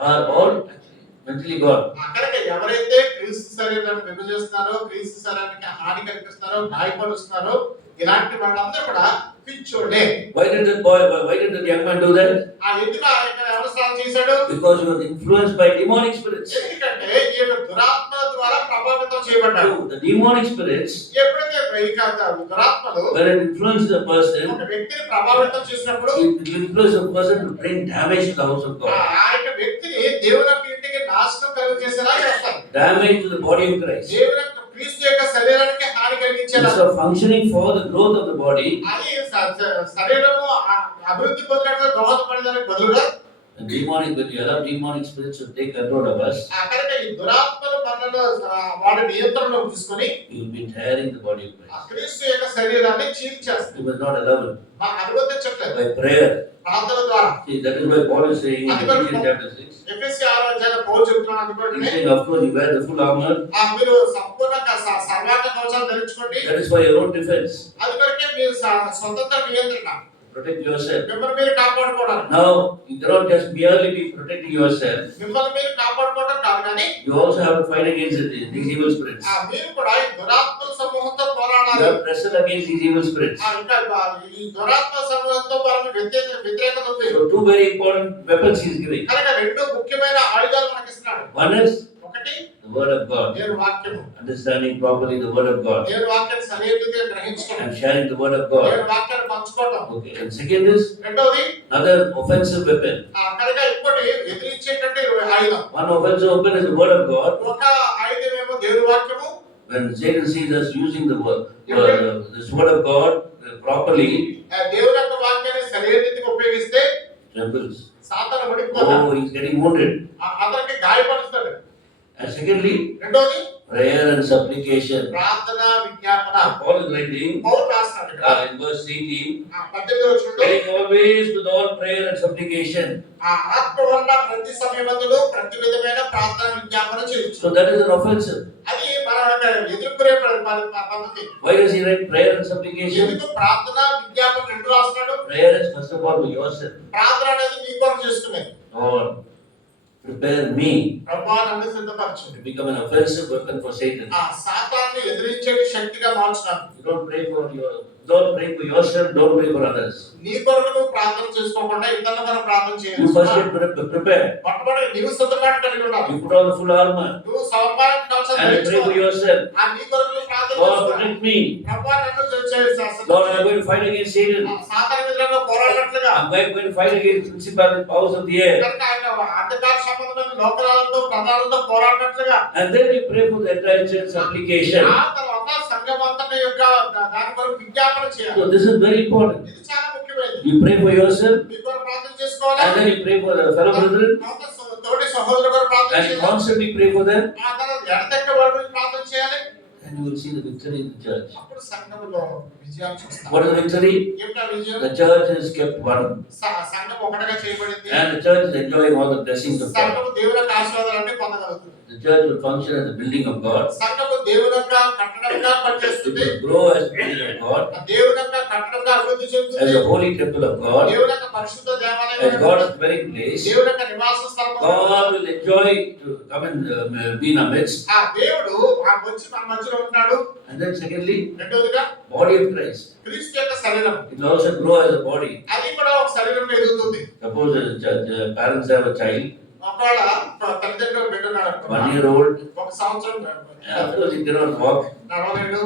are all actually mentally gone. కనుక ఎవరైతే క్రీస్తు శరీరాన్ని విభజిస్తున్నారో, క్రీస్తు శరీరానికి హాని కలిగిస్తున్నారో, గాయపరుస్తున్నారో, ఇలాంటి వాళ్ళందరూ కూడా పిచ్చోడే. Why did the young man do that? ఎందుకు ఆయన వ్యవస్థలు చేశాడు? Because he was influenced by demonic spirits. ఎందుకంటే ఈయన దురాత్మ ద్వారా ప్రభావితం చేయబడ్డాడు. So the demonic spirits, ఎప్పుడైతే దురాత్మలు when it influences a person, ఒక వ్యక్తిని ప్రభావితం చేసినప్పుడు it will influence a person to bring damage to the house of God. ఆ యొక్క వ్యక్తిని దేవుని యొక్క ఇంటికి నాశనం కలిగించేలా చేస్తారు. Damage to the body of Christ. దేవుని యొక్క క్రీస్తు యొక్క శరీరానికి హాని కలిగించేలా. Instead of functioning for the growth of the body, అది శరీరము అభివృద్ధి పొందడానికి దోహదపడడానికి బదులుగా when you allow demonic spirits to take control of us, కనుక ఈ దురాత్మల మనలో వాడి నియంత్రణలో తీసుకొని you will be tearing the body of Christ. క్రీస్తు యొక్క శరీరాన్ని చీల్చేస్తారు. You must not allow it. అనుమతించట్లేదు. By prayer. ప్రార్థన ద్వారా. See, that is why Paul is saying in Ephesians chapter 6. ఎఫెసీ 6వ అధ్యాయంలో పౌలు చెప్తున్నాడు అనుకోండి. He's saying, of course, you wear the full armor. మీరు సంపూర్ణ సర్వాంగ కవచాలు ధరించుకోండి. That is for your own defense. అది వరకే మీరు స్వతంత్ర నియంత్రణ. Protect yourself. మిమ్మల్ని మీరు కాపాడుకోవడానికి. Now, you cannot just merely be protecting yourself. మిమ్మల్ని మీరు కాపాడుకోవడం కాదు కానీ You also have to fight against these evil spirits. మీరు కూడా ఈ దురాత్మల సమూహంతో You పోరాడాలి. have to wrestle against these evil spirits. ఇంకా ఈ దురాత్మ సమూహంతో మనకు వ్యతిరేకత ఉంది. So, two very important weapons he is giving. కనుక రెండు ముఖ్యమైన ఆయుధాలు మనకి ఇస్తున్నాడు. One is ఒకటి the word of God, దేవుని వాక్యము, understanding properly the word of God, దేవుని వాక్యాన్ని సరైనదిగా గ్రహించడం, and sharing the word of God. దేవుని వాక్యాన్ని పంచుకోవడం. Okay, and second is రెండవది another offensive weapon. కనుక ఇంకోటి ఎదిరించేటట్టు ఆయుధం. One offensive weapon is the word of God. ఒక ఆయుధమేమో దేవుని వాక్యము. When Satan sees us using the word, this word of God properly, దేవుని యొక్క వాక్యాన్ని సరైనదిగా ఉపయోగిస్తే trembles. సాతాను వణికిపోతాడు. Oh, he's getting wounded. అతనికి గాయపరుస్తాడు. And secondly, రెండవది prayer and supplication. ప్రార్థన విజ్ఞాపన. Paul is writing పౌలు రాస్తాడు ఇక్కడ in verse 18, 18వ వచనంలో praying always with all prayer and supplication. ఆత్మ వల్ల ప్రతి సమయమందులో ప్రతి విధమైన ప్రార్థన విజ్ఞాపన చేయొచ్చు. So that is an offensive. అది మన ఎదుర్కొనే పద్ధతి. Why does he write prayer and supplication? ఎందుకు ప్రార్థన విజ్ఞాపన రెండు రాస్తున్నాడు? Prayer is first of all for yourself. ప్రార్థన అనేది నీ కొరకు చేసుకునేది. Lord, prepare me ప్రభువా నన్ను సిద్ధపరచు. to become an offensive weapon for Satan. సాతాన్ని ఎదిరించే శక్తిగా మార్చుతాను. You don't pray for yourself, don't pray for others. నీ కొరకు నువ్వు ప్రార్థన చేసుకోకుండా ఇతరుల కొరకు ప్రార్థన You చేయాలి. first get prepared. మొట్టమొదటి నీవు సిద్ధపాటు కలిగి ఉండాలి. You put on the full armor నువ్వు సమర్పణ కవచం and you pray for ధరించుకోవాలి. yourself. నీ కొరకు నువ్వు ప్రార్థన Lord, చేసుకోవాలి. protect me. ప్రభువా నన్ను Lord, I'm going to fight against Satan. సాతాను విధంగా పోరాడినట్లుగా I'm going to fight against principalities, powers of the air. కనుక ఆయన అంధకార సంబంధమైన లోకాలతో ప్రధానంతో పోరాడినట్లుగా And then you pray for the entire church application. ఆ తర్వాత సంఘమంతటి యొక్క దాని కొరకు విజ్ఞాపన చేయాలి. So this is very important. ఇది చాలా ముఖ్యమైనది. You pray for yourself మీ కొరకు ప్రార్థన చేసుకోవాలి. and then you pray for the fellow brethren తోటి సహోదరుల కొరకు ప్రార్థన and you చేయాలి. constantly pray for them, ఆ తర్వాత ఎడతెక్క వారి గురించి ప్రార్థన చేయాలి. and you will see the victory in the church. అప్పుడు సంఘములో విజయం చూస్తాం. What is the victory? ఏమిటా విజయం? The church is kept one సంఘం ఒకటిగా చేయబడింది. and the church is enjoying all the blessings of God. సంఘము దేవుని యొక్క ఆశీర్వాదాలన్నీ పొందగలుగుతుంది. The church will function as the building of God. సంఘము దేవుని యొక్క కట్టడంగా పనిచేస్తుంది. It will grow as the building of God, దేవుని యొక్క కట్టడంగా అభివృద్ధి as చెందుతుంది. a holy temple of God, దేవుని యొక్క పరిశుద్ధ దేవాలయం, as God's dwelling place. దేవుని యొక్క నివాస స్థలం. God will enjoy to come and be in our midst. ఆ దేవుడు వచ్చి మన మధ్యలో ఉంటాడు. And then secondly, రెండోదిగా body of Christ. క్రీస్తు యొక్క శరీరం. It will also grow as a body. అది కూడా ఒక శరీరంలో ఎదుగుతుంది. Suppose the parents have a child, ఒకవేళ తల్లిదండ్రులు బిడ్డ ఉన్నాడు. 1 year old, ఒక సంవత్సరం after he cannot walk, నడవలేడు.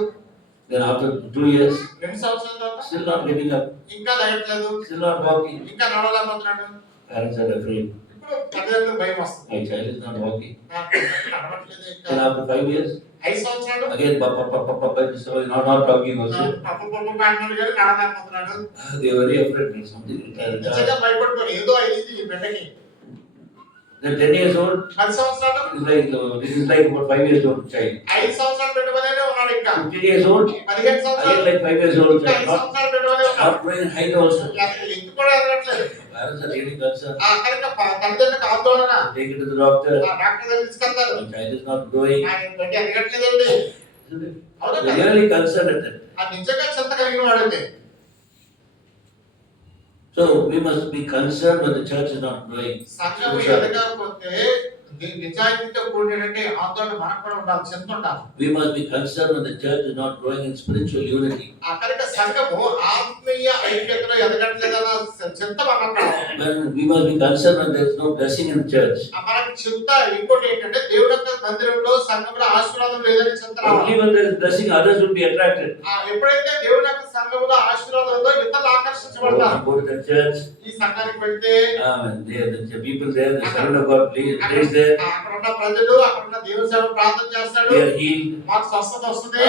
then after 2 years, 2 సంవత్సరాల తర్వాత still not getting up, ఇంకా లేయట్లేదు, still not walking. ఇంకా నడవలేకపోతున్నాడు. Parents are afraid. ఇప్పుడు తల్లిదండ్రులకు భయం వస్తుంది. My child is not walking. నాకు నడవట్లేదు ఇంకా. Then after 5 years, 5 సంవత్సరాలు again, papa, so not talking also. పప్పు అంటున్నాడు కానీ నడవలేకపోతున్నాడు. They are very afraid that something will నిజంగా భయపడుకోరు. ఏదో అయింది ఈ బిడ్డకి. Then 10 years old, 10 సంవత్సరాలు this is like about 5 years old child. 5 సంవత్సరాల బిడ్డ వలెనే ఉన్నాడు ఇంకా. 15 years old, 15 సంవత్సరాలు again like 5 years old ఇంకా 5 child. Not, సంవత్సరాల బిడ్డ వలె ఉన్నాడు. not growing in height also. అసలు ఎత్తు కూడా ఎదగట్లేదు. Parents are really concerned. కనుక తల్లిదండ్రులకు ఆందోళన. Take it to the doctor. Doctor దగ్గర తీసుకెళ్తారు. The child is not growing. ఆయన బిడ్డ ఎదగట్లేదండి. Isn't it? అవునా They are కదా? really concerned at that. నిజంగా చింత కలిగిన వాడైతే. So we must be concerned when the church is not growing. సంఘము ఎదగకపోతే నిజాయితీతో కూడినటువంటి ఆందోళన మనకు కూడా ఉండాలి, చింత ఉండాలి. We must be concerned when the church is not growing in spiritual unity. కనుక సంఘము ఆత్మీయ ఐక్యతలో ఎదగట్లేదన్న చింత మనకు రావాలి. When we must be concerned when there is no blessing in the church. మనకి చింత ఇంకోటి ఏంటంటే దేవుని యొక్క మందిరంలో సంఘంలో ఆశీర్వాదం లేదని చింత రావాలి. Only when there is blessing, others will be attracted. ఎప్పుడైతే దేవుని యొక్క సంఘంలో ఆశీర్వాదం ఉందో ఇతరులు ఆకర్షించబడతారు. Go to the church. ఈ సంఘానికి వెళ్తే The people there, the servant of God plays there. అక్కడ ఉన్న ప్రజలు, అక్కడ ఉన్న దేవుని సేవ ప్రార్థన చేస్తాడు. We are healed. మాకు స్వస్థత వస్తుంది.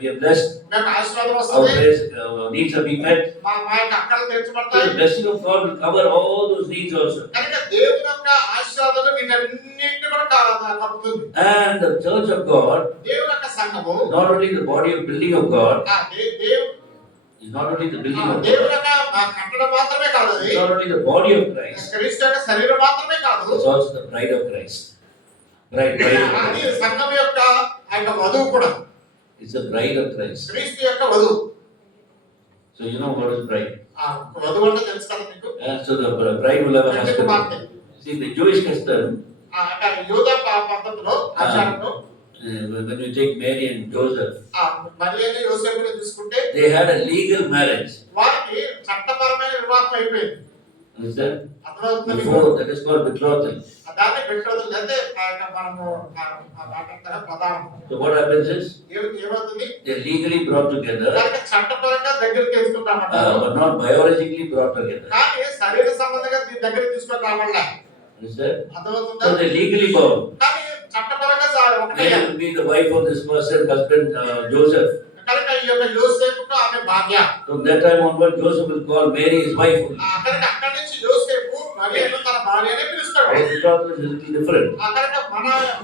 We are blessed. మాకు ఆశీర్వాదం Our వస్తుంది. needs are being met. మా యొక్క అక్కలు So తీర్చబడతాయి. the blessing of God will cover all those needs also. కనుక దేవుని యొక్క ఆశీర్వాదం వీటన్నిటిని కూడా కప్పుతుంది. And the church of God, దేవుని యొక్క సంఘము not only the body of building of God, దేవుని is not only the building of God, యొక్క కట్టడం మాత్రమే కాదు, అది it's not only the body of Christ, క్రీస్తు యొక్క శరీరం మాత్రమే కాదు, it's also the bride of Christ. Bride of అది Christ. సంఘం యొక్క ఆ యొక్క వధువు కూడా. It's the bride of Christ. క్రీస్తు యొక్క వధువు. So you know what is bride. వధువు అంటే తెలుసు కదా మీకు. So the bride will have a పెళ్లి husband. కుమార్తె. See, the Jewish custom, యూదా పద్ధతిలో ఆచారంలో when you take Mary and Joseph, మరియని యోసేపుని తీసుకుంటే they had a legal marriage. వారికి చట్టపరమైన వివాహం అయిపోయింది. Understand? అర్థమవుతుంది మీకు? Before, that is called betrothal. దాన్ని పెట్టదు లేదా మనము మాట్లాడతారా ప్రధానం. So what happens is, ఏమవుతుంది? they're legally brought together, దానికి చట్టపరంగా దగ్గరికి తీసుకుంటామంటారు but not biologically brought together. కానీ శరీర సంబంధంగా దీని దగ్గరికి తీసుకొని రావాలా. Understand? అర్థమవుతుందా? So they're legally bound. కానీ చట్టపరంగా ఒకటే. Mary will be the wife of this person, husband, Joseph. కనుక ఈ యొక్క యోసేపుకు ఆమె భార్య. From that time onward, Joseph will call Mary his wife. కనుక అక్కడి నుంచి యోసేపు మరియను తన భార్యనే పిలుస్తాడు. Our betrothal is a little different. కనుక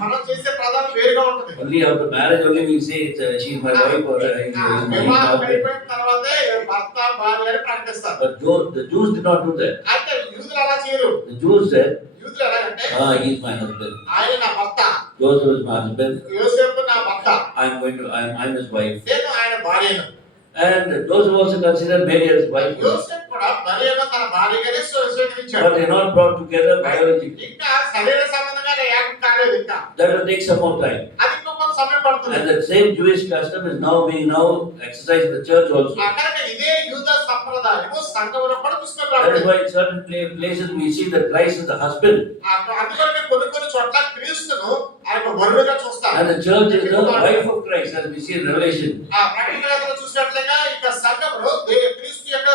మనం చేసే ప్రధానం వేరుగా ఉంటుంది. Only after marriage only we say she is my wife or he is my వివాహం husband. అయిపోయిన తర్వాతే భర్త భార్య అని ప్రకటిస్తారు. But the Jews did not do that. అయితే యూదులు అలా చేయరు. The Jews said, యూదులు ఎలాగంటే he is my husband. ఆయన నా భర్త, Joseph is my husband. యోసేపు నా భర్త, I'm his wife. నేను ఆయన భార్యను. And Joseph also considered Mary as his wife. యోసేపు కూడా మరియను తన భార్యగానే స్వీకరించాడు. But they are not brought together biologically. ఇంకా శరీర సంబంధంగా ఏకం కాలేదు ఇంకా. That will take some more time. అది ఇంకా కొంత సమయం పడుతుంది. And that same Jewish custom is now being exercised in the church also. కనుక ఇదే యూద సంప్రదాయము సంఘములో కూడా That is తీసుకురాబడింది. why in certain places we see that Christ is the husband అందువల్ల కొన్ని చోట్ల క్రీస్తును ఆయన వరుడుగా చూస్తారు. and the church is the wife of Christ, as we see in Revelation. ప్రకటనలో చూసినట్లుగా ఇక సంఘములో క్రీస్తు యొక్క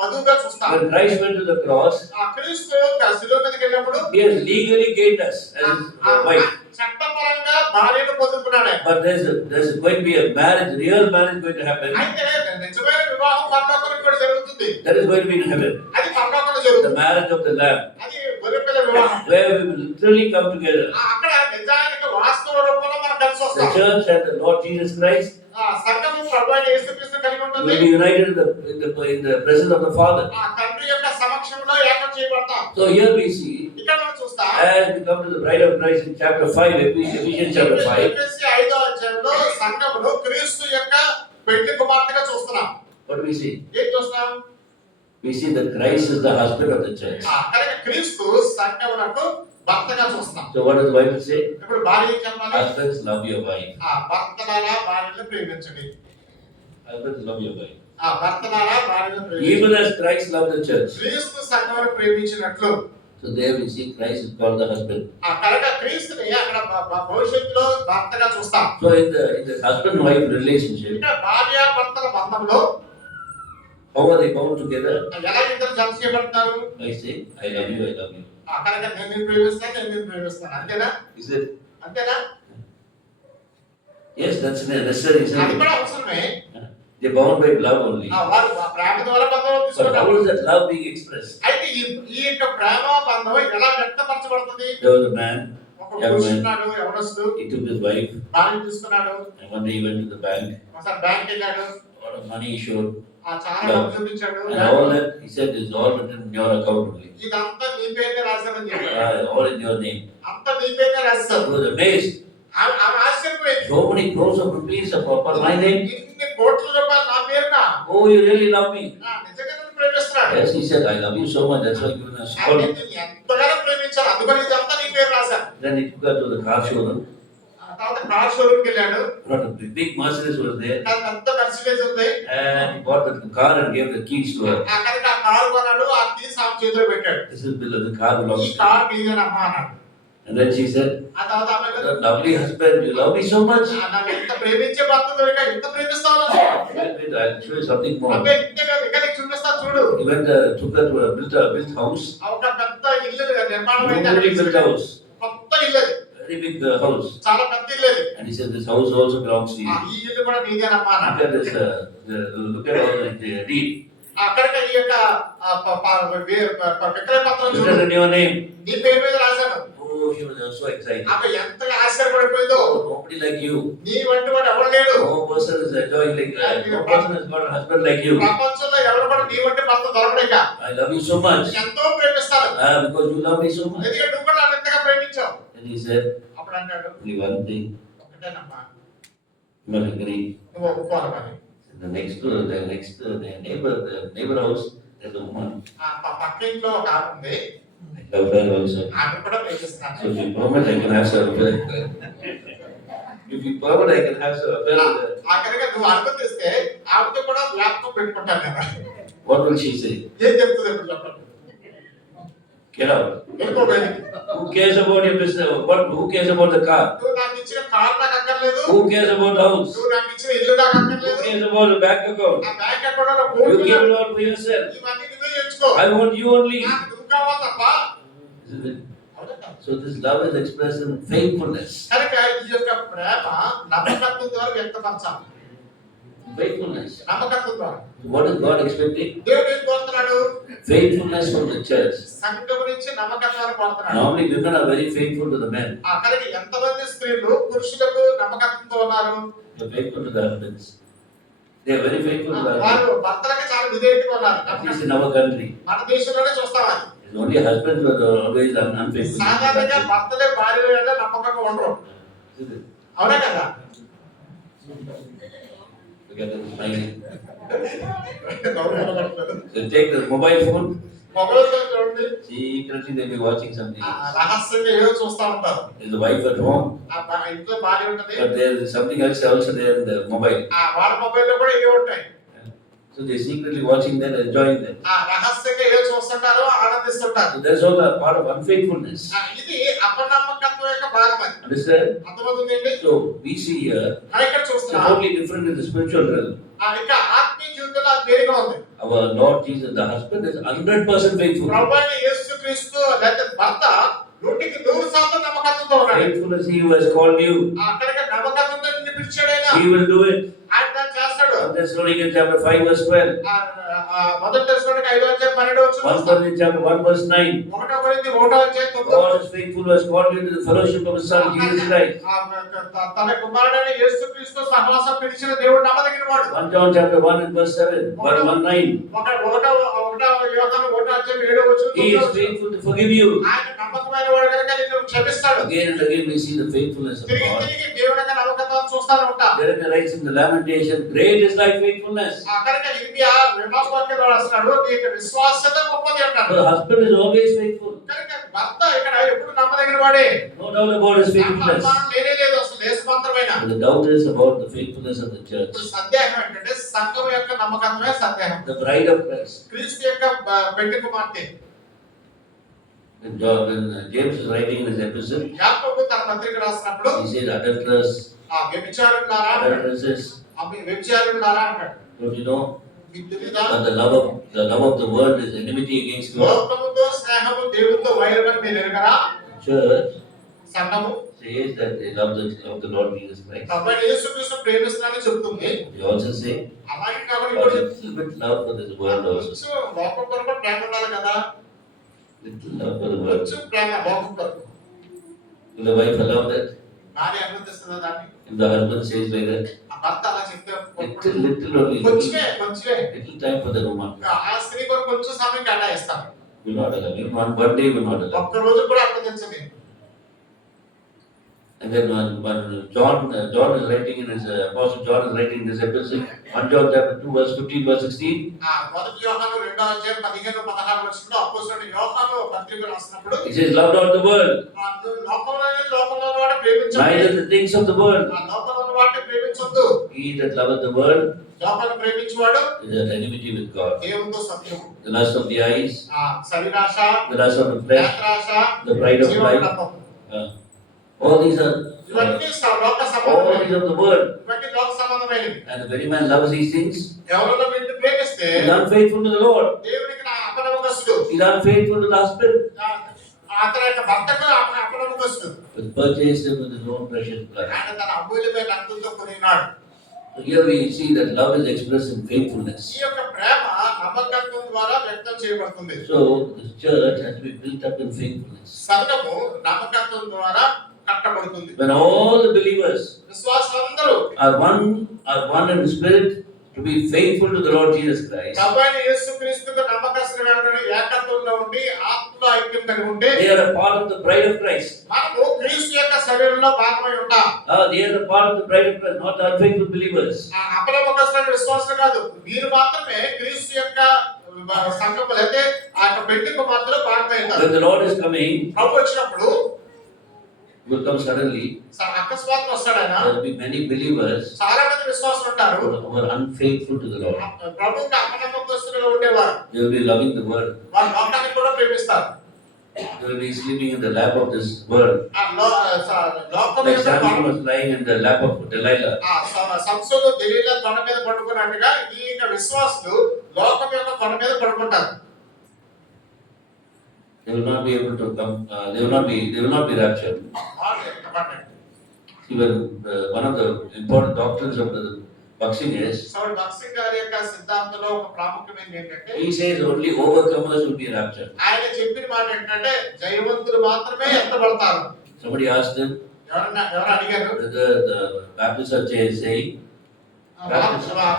వధువుగా చూస్తారు. When Christ went to the cross, క్రీస్తు శిలువ మీదకి వెళ్ళినప్పుడు he has legally gained us as his wife. చట్టపరంగా భార్యను పొందుకున్నాడు. But there's going to be a marriage, real marriage going to happen. అయితే నిజమైన వివాహం పరలోకంలో కూడా జరుగుతుంది. That is going to be in heaven. అది పరలోకంలో The జరుగుతుంది. marriage of the Lamb, అది గొర్రెపిల్ల వివాహం. where we will literally come together. అక్కడ నిజానికి వాస్తవ రూపంలో మనం కలిసి The వస్తాం. church and the Lord Jesus Christ సంఘము ప్రభువైన యేసుక్రీస్తు కలిగి ఉంటుంది. will be united in the presence of the Father. తండ్రి యొక్క సమక్షంలో ఏకం చేయబడతాం. So here we see, ఇక్కడ మనం చూస్తాం as we come to the bride of Christ in chapter 5, Ephesians chapter 5, ఎఫెసీ 5వ అధ్యాయంలో సంఘములో క్రీస్తు యొక్క పెళ్లి కుమార్తెగా చూస్తున్నాం. what do we see? ఏం చూస్తున్నాం? We see that Christ is the husband of the church. కనుక క్రీస్తు సంఘమునకు భర్తగా చూస్తున్నాం. So what does the Bible say? ఇప్పుడు భార్య ఏం చెప్పాలి? Husbands, love your wife. భర్తలారా భార్యను ప్రేమించండి. Husbands, love your wife. భర్తలారా భార్యను ప్రేమించండి. Even as Christ loved the church. క్రీస్తు సంఘమును ప్రేమించినట్లు. So there we see Christ is called the husband. కనుక క్రీస్తుని అక్కడ భవిష్యత్తులో భర్తగా చూస్తాం. So in the husband-wife relationship, ఇక్కడ భార్య భర్తల బంధంలో how are they bound together? ఎలా ఇద్దరు జత చేయబడతారు? By saying, I love you, I love you. కనుక నేను ప్రేమిస్తాను, నేను ప్రేమిస్తాను, అంతేనా? Is it? అంతేనా? Yes, that's necessary. అది కూడా అవసరమే. They're bound by love only. వారు ప్రేమ ద్వారా బంధం But తీసుకుంటారు. how is that love being expressed? అయితే ఈ యొక్క ప్రేమ బంధం ఎలా వ్యక్తపరచబడుతుంది? There was a man, ఒక పురుషుడు యవనస్తుడు he took his wife, భార్యను తీసుకున్నాడు. and one day he went to the bank. ఒకసారి బ్యాంక్ వెళ్ళాడు. A lot of money he showed. చాలా డబ్బు చూపించాడు. And all that, he said, is all written in your account only. ఇదంతా నీ పేరునే రాశానని చెప్పాడు. All in your name. అంతా నీ పేరునే రాశాడు. He was amazed. ఆమె ఆశ్చర్యపోయింది. So many crores of rupees for my name. ఇన్ని కోట్ల రూపాయలు నా పేరునా? Oh, you really love me? నిజంగా నన్ను ప్రేమిస్తున్నాడు. Yes, he said, I love you so much. That's why you given us ఆయన all. నిన్ను ఎంతగానో ప్రేమించాడు. అందుకని ఇదంతా నీ పేరు రాశాను. Then he took her to the car showroom. తర్వాత కార్ షోరూమ్ కి వెళ్ళాడు. A big Mercedes was there. పెద్ద మెర్సిడీస్ ఉంది. And he bought the car and gave the keys to her. అక్కడికి ఆ కారు కొన్నాడు. ఆ కీస్ ఆమె చేతిలో పెట్టాడు. This is the car ఈ belongs to you. కార్ నీదేనమ్మా అన్నాడు. And then she said, ఆ తర్వాత ఆమె "Your lovely husband, you love me so much. నన్ను ఎంత ప్రేమించే భర్త దొరికా, ఎంత ప్రేమిస్తావు నన్ను? Wait, I'll show you something more." అబ్బే ఇంతే కాదు, ఇంకా నీకు చూపిస్తా చూడు. He went, took her to a built house. ఒక పెద్ద ఇల్లు నిర్మాణం Newly built అయితే house. కొత్త ఇల్లు అది. Very big house. చాలా పెద్ద ఇల్లు అది. And he said, this house also belongs to you. ఈ ఇల్లు కూడా నీదేనమ్మా అన్నాడు. Look at this, look at all the deed. అక్కడికి ఈ యొక్క విక్రయ పత్రం చూడు. Written in your name. నీ పేరు మీద రాశాను. Oh, she was so excited. ఆమె ఎంతగా ఆశ్చర్యపడిపోయిందో. Nobody like you. నీ వంటి వాడు ఎవరు లేడు. No person is enjoying like that. No person has got a husband like you. ప్రపంచంలో ఎవరు కూడా నీ వంటి భర్త దొరకడు ఇక. I love you so much. ఎంతో ప్రేమిస్తాను. Because you love me so much. ఎందుకంటే నువ్వు కూడా నన్ను ఎంతగా ప్రేమించావు. And he said, అప్పుడు అన్నాడు, only one thing. ఒకటేనమ్మా, You must agree. నువ్వు ఒప్పుకోవాలి మరి. The neighbor house, there's a woman. పక్క ఇంట్లో ఒక ఆమె ఉంది. I love her also. ఆమె కూడా So ప్రేమిస్తున్నాను. if you permit, I can have her affair. If you permit, I can have her affair with her. ఆఖరిగా నువ్వు అనుమతిస్తే ఆమెతో కూడా జ్ఞాపకం పెట్టుకుంటాను కదా. What will she say? ఏం చెప్తుంది ఇప్పుడు చెప్పండి. Get out. వెళ్ళిపో బయటికి. Who cares about your business? Who cares about the car? నువ్వు నాకు ఇచ్చిన కార్ నాకు అక్కర్లేదు. Who cares about the house? నువ్వు నాకు ఇచ్చిన ఇల్లు నాకు Who అక్కర్లేదు. cares about the bank account? ఆ బ్యాంక్ అకౌంట్ లో You కోట్లు give it all for yourself. ఇవన్నీ నువ్వే ఎంచుకో. I want you only. నాకు నువ్వు కావాలి తప్ప. Isn't it? So this love is expressed in faithfulness. కనుక ఈ యొక్క ప్రేమ నమ్మకత్వం ద్వారా వ్యక్తపరచాలి. Faithfulness. నమ్మకత్వం ద్వారా. What is God expecting? దేవుడు ఏం కోరుతున్నాడు? Faithfulness from the church. సంఘం నుంచి నమ్మకత్వాన్ని కోరుతున్నాడు. Normally women are very faithful to the men. కనుక ఎంతమంది స్త్రీలు పురుషులకు నమ్మకత్వంతో ఉన్నారు? They are faithful to their husbands. They are very faithful to their వారు husbands. భర్తలకి చాలా విధేయతగా ఉన్నారు. At least in our country. మన దేశంలోనే చూస్తాం అది. It's only husbands who are always unfaithful. సాధారణంగా భర్తలే భార్యల మీద నమ్మకంగా ఉండరు. Isn't it? అవునా కదా? Look at them smiling. They take the mobile phone. మొబైల్తో చూడండి, Secretly they'll be watching something. రహస్యంగా ఏదో చూస్తా ఉంటారు. There's a wife at home, ఇంట్లో భార్య ఉంటది, but there is something else also there in the mobile. వాళ్ళ మొబైల్లో కూడా ఏవో ఉంటాయి. So they're secretly watching that, enjoying that. రహస్యంగా ఏదో చూస్తుంటారు, ఆనందిస్తుంటారు. So that's all a part of unfaithfulness. ఇది అపనమ్మకత్వం యొక్క భాగం అది. Understand? అర్థమవుతుందండి? So we see here ఇక్కడ it's చూస్తున్నాం totally different in the spiritual realm. ఇంకా ఆత్మీయ జీవితంలో అది వేరుగా ఉంది. Our Lord Jesus, the husband, is 100% faithful. ప్రభువైన యేసుక్రీస్తు లేదా భర్త 100% నమ్మకత్వంతో ఉన్నాడు. Faithful as He who has called you, అక్కడికి నమ్మకత్వంతో నిన్ను పిలిచాడు ఆయన. He will do it. ఆయన దాన్ని చేస్తాడు. 1 Thessalonians chapter 5 verse 12. మొదటి దశలోనికి 5:12 1 Corinthians chapter 1 verse 9. 1 కొరింథీ 1:9 God is faithful who has called you to the fellowship of His Son Jesus Christ. తన కుమారుడైన యేసుక్రీస్తు సహవాసం పిలిచిన దేవుడు నమ్మదగినవాడు. 1 John chapter 1 and verse 7. 1:9. యోహాను 1:7 He is faithful to forgive you. ఆయన నమ్మకమైన వాడు కనుక నిన్ను క్షమిస్తాడు. Again and again we see the faithfulness of తిరిగి God. తిరిగి దేవుని యొక్క నమ్మకత్వాన్ని చూస్తానే ఉంటాం. Jeremiah writes in the Lamentation, great is thy faithfulness. కనుక ఇర్మియా విమర్శవాక్యం రాస్తున్నాడు, నీ యొక్క విశ్వాసత గొప్పది అంటాడు. The husband is always faithful. కనుక భర్త ఇక్కడ ఎప్పుడు నమ్మదగిన వాడే. No doubt about his faithfulness. లేనే లేదు, అసలు లేశమాత్రమైన. But the doubt is about the faithfulness of the church. ఇప్పుడు సందేహం ఏంటంటే సంఘం యొక్క నమ్మకత్వమే సందేహం. The bride of Christ. క్రీస్తు యొక్క పెళ్లి కుమార్తె. When James is writing in his epistle, యాకోబు తన పత్రిక రాసినప్పుడు he says, adulterers, వ్యభిచారులారా, adulteresses, వ్యభిచారులారా అంటాడు. don't you know మీకు తెలీదా? that the love of the world is enmity against God? లోకముతో స్నేహము దేవునితో వైరమని మీరు ఎరగరా? Church సంఘము says that they love the Lord Jesus Christ. కాబట్టి యేసుక్రీస్తు ప్రేమిస్తున్నానని చెప్తుంది. They also say అలాగే కాబట్టి a కూడా little bit love for this world also. కొంచెం లోకం కొరకు ప్రేమ ఉండాలి కదా. Little love for the world. కొంచెం ప్రేమ లోకం కొరకు. Will the wife allow that? భార్య అనుమతిస్తుందా దాన్ని? If the husband says like that, ఆ భర్త అలా చెప్తే little only, కొంచెమే little time for the woman. ఆ స్త్రీ కొరకు కొంచెం సమయం కేటాయిస్తాను. Will not allow. Even one day will not allow. ఒక్క రోజు కూడా అనుమతించండి. And then when John is writing in his Apostle John is writing in his epistle, 1 John chapter 2 verse 15 verse 16. మొదటి యోహాను 2:15-16 అపోస్తలుడు యోహాను పత్రిక రాసినప్పుడు He says, love not the world, లోకంలో వాడు ప్రేమించండి. neither the things of the world. లోకంలో వాటిని ప్రేమించొద్దు. He that loveth the world లోకాన్ని ప్రేమించువాడు is at enmity with God. దేవునితో శత్రువు. The lust of the eyes, శరీరాశ, the lust of the flesh, నేత్రాశ, the pride of life. All these are ఇవన్నీ లోక all సంబంధమైనవి. these of the world. ఇవన్నీ లోక సంబంధమైనవి. And the very man loves these things. ఎవరిలో వీటిని ప్రేమిస్తే He is unfaithful to the Lord. దేవునికి అపనమ్మకస్తుడు. He is unfaithful to the husband. అతని యొక్క భర్తకు అపనమ్మకస్తుడు. But purchased him with his own precious blood. ఆయన తన అమూల్యమైన రక్తంతో కొనినాడు. So here we see that love is expressed in faithfulness. ఈ యొక్క ప్రేమ నమ్మకత్వం ద్వారా వ్యక్తం చేయబడుతుంది. So the church has to be built up in faithfulness. సంఘము నమ్మకత్వం ద్వారా కట్టబడుతుంది. When all the believers విశ్వాసులందరూ are one in spirit to be faithful to the Lord Jesus Christ, ప్రభువైన యేసుక్రీస్తుకు నమ్మకస్తులుగా ఏకత్వంలో ఉండి ఆత్మలో ఐక్యం కలిగి ఉంటే they are a part of the bride of Christ. మనము క్రీస్తు యొక్క శరీరంలో భాగమై ఉంటాం. They are a part of the bride of Christ, not the unfaithful believers. అపనమ్మకస్తులైన విశ్వాసులు కాదు, మీరు మాత్రమే క్రీస్తు యొక్క సంఘములో అయితే ఆ యొక్క పెళ్లి కుమార్తెలో భాగమై ఉంటారు. When the Lord is coming, ప్రభు వచ్చినప్పుడు He will come suddenly. అకస్మాత్తుగా వస్తాడు ఆయన. There will be many believers చాలా మంది విశ్వాసులు ఉంటారు who are unfaithful to the Lord. ప్రభువుకి అపనమ్మకస్తులుగా ఉండేవారు. They will be loving the world. వారు లోకాన్ని కూడా ప్రేమిస్తారు. They will be sleeping in the lap of this world. లోకం Like యొక్క Samson was lying in the lap of Delilah. సంసోను దెలీలా కొండ మీద పడుకున్నట్టుగా ఈ యొక్క విశ్వాసులు లోకం యొక్క కొండ మీద పడుకుంటారు. They will not be able to come. They will not be raptured. Even one of the important doctrines of the Baksin is. బక్సింగ్ గారి యొక్క సిద్ధాంతంలో ఒక ప్రాముఖ్యమైనది ఏంటంటే He says only overcomers will be raptured. ఆయన చెప్పిన మాట ఏంటంటే జయవంతులు మాత్రమే ఎత్తబడతారు. Somebody asked him ఎవరు అడిగారు? whether the Baptists are saying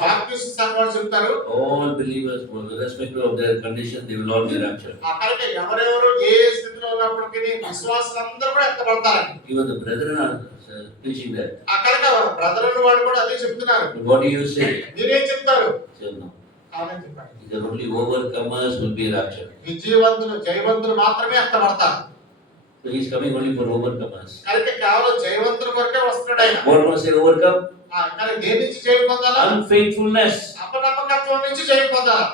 Baptist సంఘాలు చెప్తారు all believers, irrespective of their condition, they will all be raptured. అక్కడికి ఎవరెవరు ఏ స్థితిలో ఉన్నప్పటికీ విశ్వాసులందరూ కూడా ఎత్తబడతారు. Even the brethren are preaching that. అక్కడికి బ్రదర్లు వాళ్ళు కూడా అదే చెప్తున్నారు. What do you say? మీరేం చెప్తారు? Say no. కాదని చెప్పండి. The only overcomers will be raptured. విజయవంతులు జయవంతులు మాత్రమే ఎత్తబడతారు. So he is coming only for overcomers. కాబట్టి కేవలం జయవంతుల కొరకే వస్తున్నాడు ఆయన. What must they overcome? కానీ దేని నుంచి జయం పొందాలా? Unfaithfulness. అపనమ్మకత్వం నుంచి జయం పొందాలా?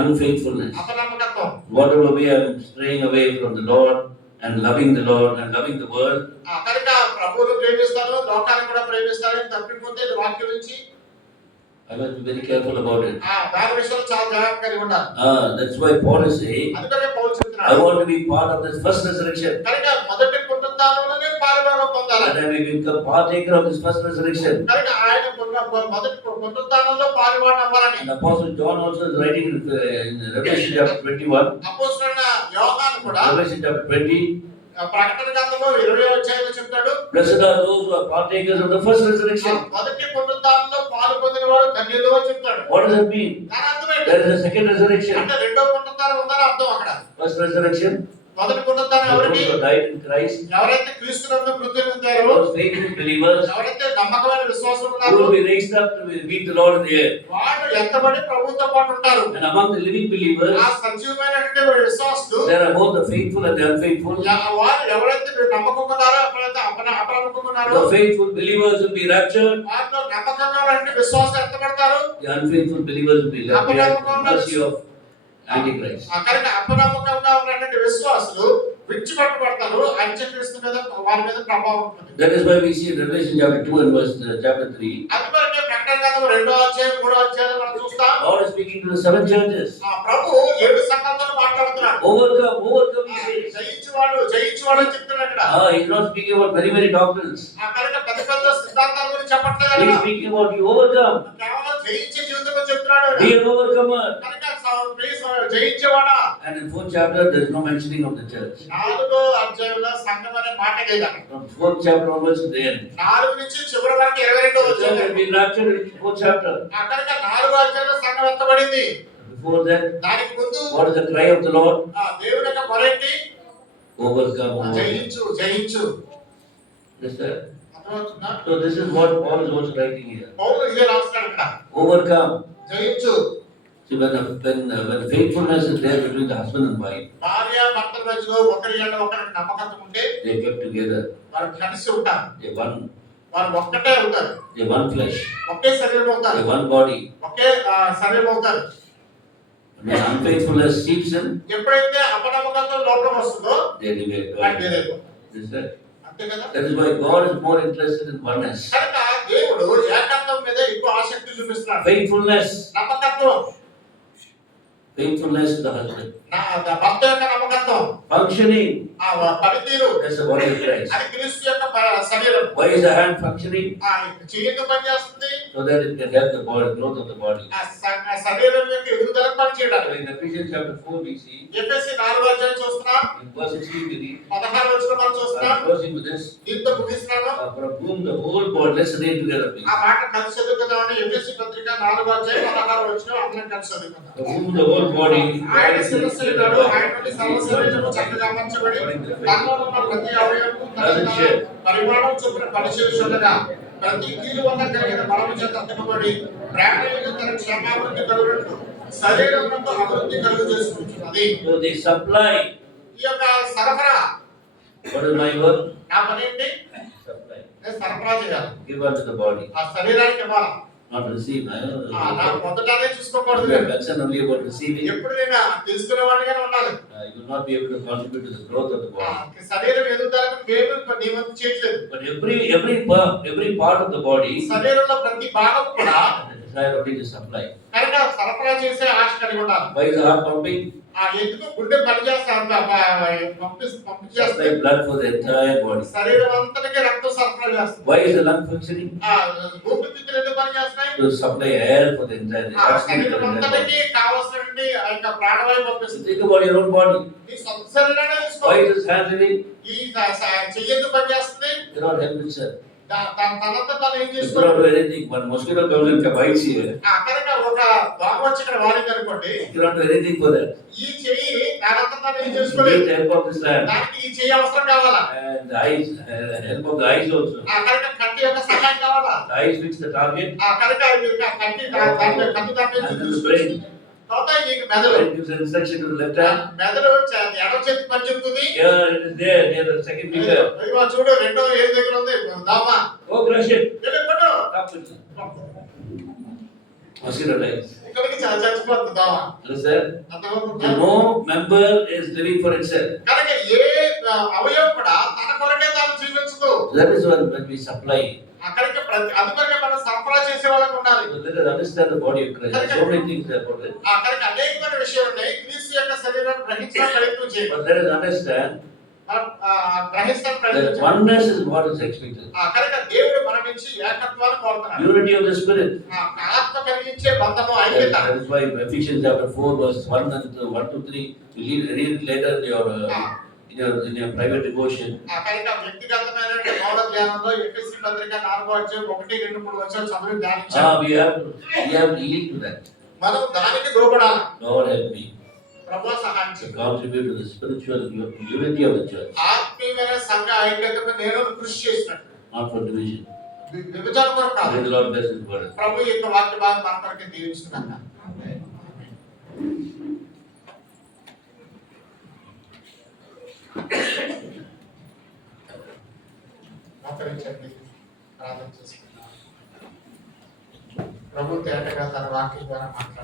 Unfaithfulness. అపనమ్మకత్వం. Whatever we are straying away from the Lord and loving the Lord and loving the world. కనుక ప్రభువును ప్రేమిస్తారు, లోకాన్ని కూడా ప్రేమిస్తారు. తప్పిపోతే వాక్యం నుంచి I must be very careful about it. దాని విషయంలో చాలా జాగ్రత్తగా కలిగి ఉండాలి. That's why Paul is saying, అందుకనే పౌలు I చెప్తున్నాడు. want to be part of this first resurrection. కనుక మొదటి పునరుత్థానంలోనే పాలుభాగం పొందాలి. That I may become partaker of this first resurrection. కనుక ఆయన మొదటి పునరుత్థానంలో పాలుభాగం అవ్వాలని. And Apostle John also is writing in Revelation chapter 21. అపోస్తలుడైన యోహాను కూడా Revelation chapter 20. ప్రకటన గ్రంథంలో 20వ అధ్యాయంలో చెప్తాడు. Blessed are those who are partakers of the first resurrection. మొదటి పునరుత్థానంలో పాలు పొందినవాడు ధన్యుడు అని చెప్తాడు. What does it mean? దాని అర్థం ఏంటి? There is a second resurrection. అంటే రెండో పునరుత్థానం ఉందని అర్థం అక్కడ. First resurrection, మొదటి పునరుత్థానం ఎవరికి? those who died in Christ, ఎవరైతే క్రీస్తునందు మృతి పొందారో, those faithful believers, ఎవరైతే నమ్మకమైన విశ్వాసులు who ఉన్నారో, will be raised up to meet the Lord in the air. వాళ్ళు ఎత్తబడి ప్రభువుతో పాటు ఉంటారు. And among the living believers, ఆ సజీవమైనటువంటి విశ్వాసులు there are both the faithful and the unfaithful. వారు ఎవరైతే నమ్మకం ఉన్నారో, ఎవరైతే అపనమ్మకం ఉన్నారో, The faithful believers will be raptured. వారిలో నమ్మకంగా ఉండే విశ్వాసులు ఎత్తబడతారు. The unfaithful believers will be left behind to the mercy of Antichrist. కనుక అపనమ్మకంగా ఉన్నటువంటి విశ్వాసులు విడిచిపెట్టబడతారు. అంత్యక్రీస్తు మీద వారి మీద ప్రభావం ఉంటుంది. That is why we see in Revelation chapter 2 and chapter 3. అందువల్లనే ప్రకటన గ్రంథం 2వ అధ్యాయం 3వ అధ్యాయం మనం చూస్తాం. God is speaking to the seven churches. ప్రభు 7 సంఘాలతో మాట్లాడుతున్నాడు. Overcome, he says. జయించువాడు అని చెప్తున్నాడు ఇక్కడ. He is not speaking about very, very doctrines. కనుక పెద్ద పెద్ద సిద్ధాంతాల గురించి చెప్పట్లేదు He is కదా. speaking about you overcome. కేవలం జయించే జీవితం గురించి చెప్తున్నాడు. Be an overcomer. కనుక జయించేవాడా. And in 4th chapter, there is no mentioning of the church. 4వ అధ్యాయంలో సంఘం అనే మాట లేదు అక్కడ. From 4th chapter onwards to the end. 4 నుంచి చివరి వరకు 22వ The church అధ్యాయం. will be raptured in 4th chapter. కనుక 4వ అధ్యాయంలో సంఘం ఎత్తబడింది. Before that, దానికి ముందు what is the cry of the Lord? దేవుని యొక్క మొరేంటి? Overcome. జయించు. Understand? అర్థమవుతుందా? So this is what Paul is also writing here. పౌలు ఇదే రాస్తున్నాడు ఇక్కడ. Overcome. జయించు. See, when faithfulness is there between the husband and wife, భార్య భర్తల మధ్యలో ఒకరి యందు ఒకరికి నమ్మకత్వం ఉంటే they kept together. వారు కలిసి ఉంటారు. They one. వారు ఒక్కటే అవుతారు. They one flesh. ఒకే శరీరం అవుతారు. They one body. ఒకే శరీరం అవుతారు. When unfaithfulness seeps in, ఎప్పుడైతే అపనమ్మకత్వం లోపల వస్తుందో they divide. వారు వేరైపోతారు. This is that. అంతే కదా. That is why God is more interested in oneness. కనుక దేవుడు ఏకత్వం మీద ఎక్కువ ఆసక్తి చూపిస్తున్నాడు. Faithfulness. నమ్మకత్వం. Faithfulness to the husband. భర్త యొక్క నమ్మకత్వం. Functioning. పనితీరు. That's the body of Christ. అది క్రీస్తు యొక్క శరీరం. Why is the hand functioning? చెయ్యి పనిచేస్తుంది. So that it can help the body, growth of the body. శరీరం యొక్క ఎదుగుదలకు పనిచేయడానికి. In Ephesians chapter 4 we see. ఎఫెసీ 4వ అధ్యాయం చూస్తున్నాం. In verse 16 we read. 16వ వచనం మనం చూస్తున్నాం. Closing with this. దీంతో ముగిస్తున్నాను. From whom the whole body, let's read together please. ఆ మాట కలిసి చదువుకుందామని ఎఫెసీ పత్రిక 4వ అధ్యాయం 16వ వచనం అందరం కలిసి చదువుకుందాం. From whom the whole body. ఆయన శిరస్సున్నాడు. ఆయన నుండి సర్వ శరీరము చక్కగా అమర్చబడి తనలో ఉన్న ప్రతి అవయవము తన పరిమాణం చొప్పున పనిచేయుచుండగా ప్రతి కీలు వల్ల కలిగిన బలము చేత అద్దకబడి ప్రాణులకు తన క్షేమాభివృద్ధి కలుగునట్లు శరీరమునకు అభివృద్ధి కలుగు చేసుకుంటున్నది. So they supply. ఈ యొక్క సరఫరా. What is my work? నా పని ఏంటి? Supply. నేను సరఫరా చేయాలి. Give unto the body. ఆ శరీరానికి ఇవ్వాలి. Not receive. నా మొదటనే చూసుకోకూడదు. You are concerned only about receiving. ఎప్పుడు నేను తీసుకునేవాడిగానే ఉండాలి. You not be able to contribute to the growth of the body. శరీరం ఎదుగుదలకు మేము నీ వంతు చేయట్లేదు. But every part of the body శరీరంలో ప్రతి భాగం కూడా has a desire only to supply. కనుక సరఫరా చేసే ఆశ కలిగి ఉండాలి. Why is the heart pumping? ఎందుకు గుండె పనిచేస్తాను పంపించేస్తే Supply blood for the entire body. శరీరం అంతటికి రక్తం సరఫరా చేస్తుంది. Why is the lung functioning? ఊపిరితిత్తులు ఎందుకు పనిచేస్తాయి? To supply air for the entire శరీరం అంతటికి కావాల్సినటువంటి ఆ యొక్క ప్రాణవాయువు పంపిస్తుంది. Think about your own body. నీ సొంత శరీరాన్ని తీసుకో. Why is this hand living? ఈ చెయ్యి ఎందుకు పనిచేస్తుంది? You cannot help itself. తనంతా తాను ఏం You చేసుకోవాలి? cannot do anything. One mosquito comes and bites here. కనుక ఒక దోమ వచ్చి ఇక్కడ వాడింది అనుకోండి, You cannot do anything for that. ఈ చెయ్యి దానంతా తాను ఏం You చేసుకోలేదు. need the help of this hand. దానికి ఈ చెయ్యి అవసరం కావాలా? And the eyes, help of the eyes also. కనుక కంటి యొక్క సహాయం కావాలా? The eyes fix the target. కనుక కంటి దాని కన్ను దాని And then the brain. తర్వాత నీకు మెదడు. Brain gives an instruction to the left hand. మెదడు ఎడమ చేతి పని చెప్తుంది. Here it is there, near the second finger. ఇదిగో చూడు రెండో ఏడు దగ్గర ఉంది దోమ. Go crush it. వెళ్ళిపోటు. Stop it. Mosquito dies. ఇక్కడికి చచ్చిపోతుంది దోమ. Understand? అర్థమవుతుందా? No member is living for itself. కనుక ఏ అవయవం కూడా తన కొరకే తాను జీవించదు. That is when we supply. అక్కడికి అందుకొరకే మనం సరఫరా చేసే వాళ్ళకి ఉండాలి. So let us understand the body of Christ. There are so many things about it. అక్కడికి అనేకమైన విషయాలు ఉన్నాయి. క్రీస్తు యొక్క శరీరాన్ని గ్రహించడం ప్రయత్నం చేయాలి. But let us understand గ్రహించడం that ప్రయత్నం చేయాలి. oneness is what is expected. కనుక దేవుడు మన నుంచి ఏకత్వాన్ని కోరుతున్నాడు. Unity of the Spirit. ఆత్మ కలిగించే బంధము ఐక్యత. That is why Ephesians chapter 4 verse 1 and 1 to 3. You read it later in your private devotion. కనుక వ్యక్తిగతమైన మౌన ధ్యానంలో ఎఫెసీ పత్రిక 4వ అధ్యాయం 1, 2, 3 వచనాలు చదివి ధ్యానించాలి. We have to yield to that. మనం దానికి లోబడాలి. Lord help me ప్రభువా సహాయం to చేయి. contribute to the spiritual unity of the church, ఆత్మీయమైన సంఘ ఐక్యతకు నేను కృషి చేసినట్టు. not for division. విభజన కొరకు కాదు. May the Lord bless His word. ప్రభు యొక్క వాక్య భాగం మన కొరకు దీవించుగాక. మోకరించండి, ప్రార్థన చేసుకుందాం. ప్రభు తేటగా తన వాక్యం ద్వారా మాట్లాడారు.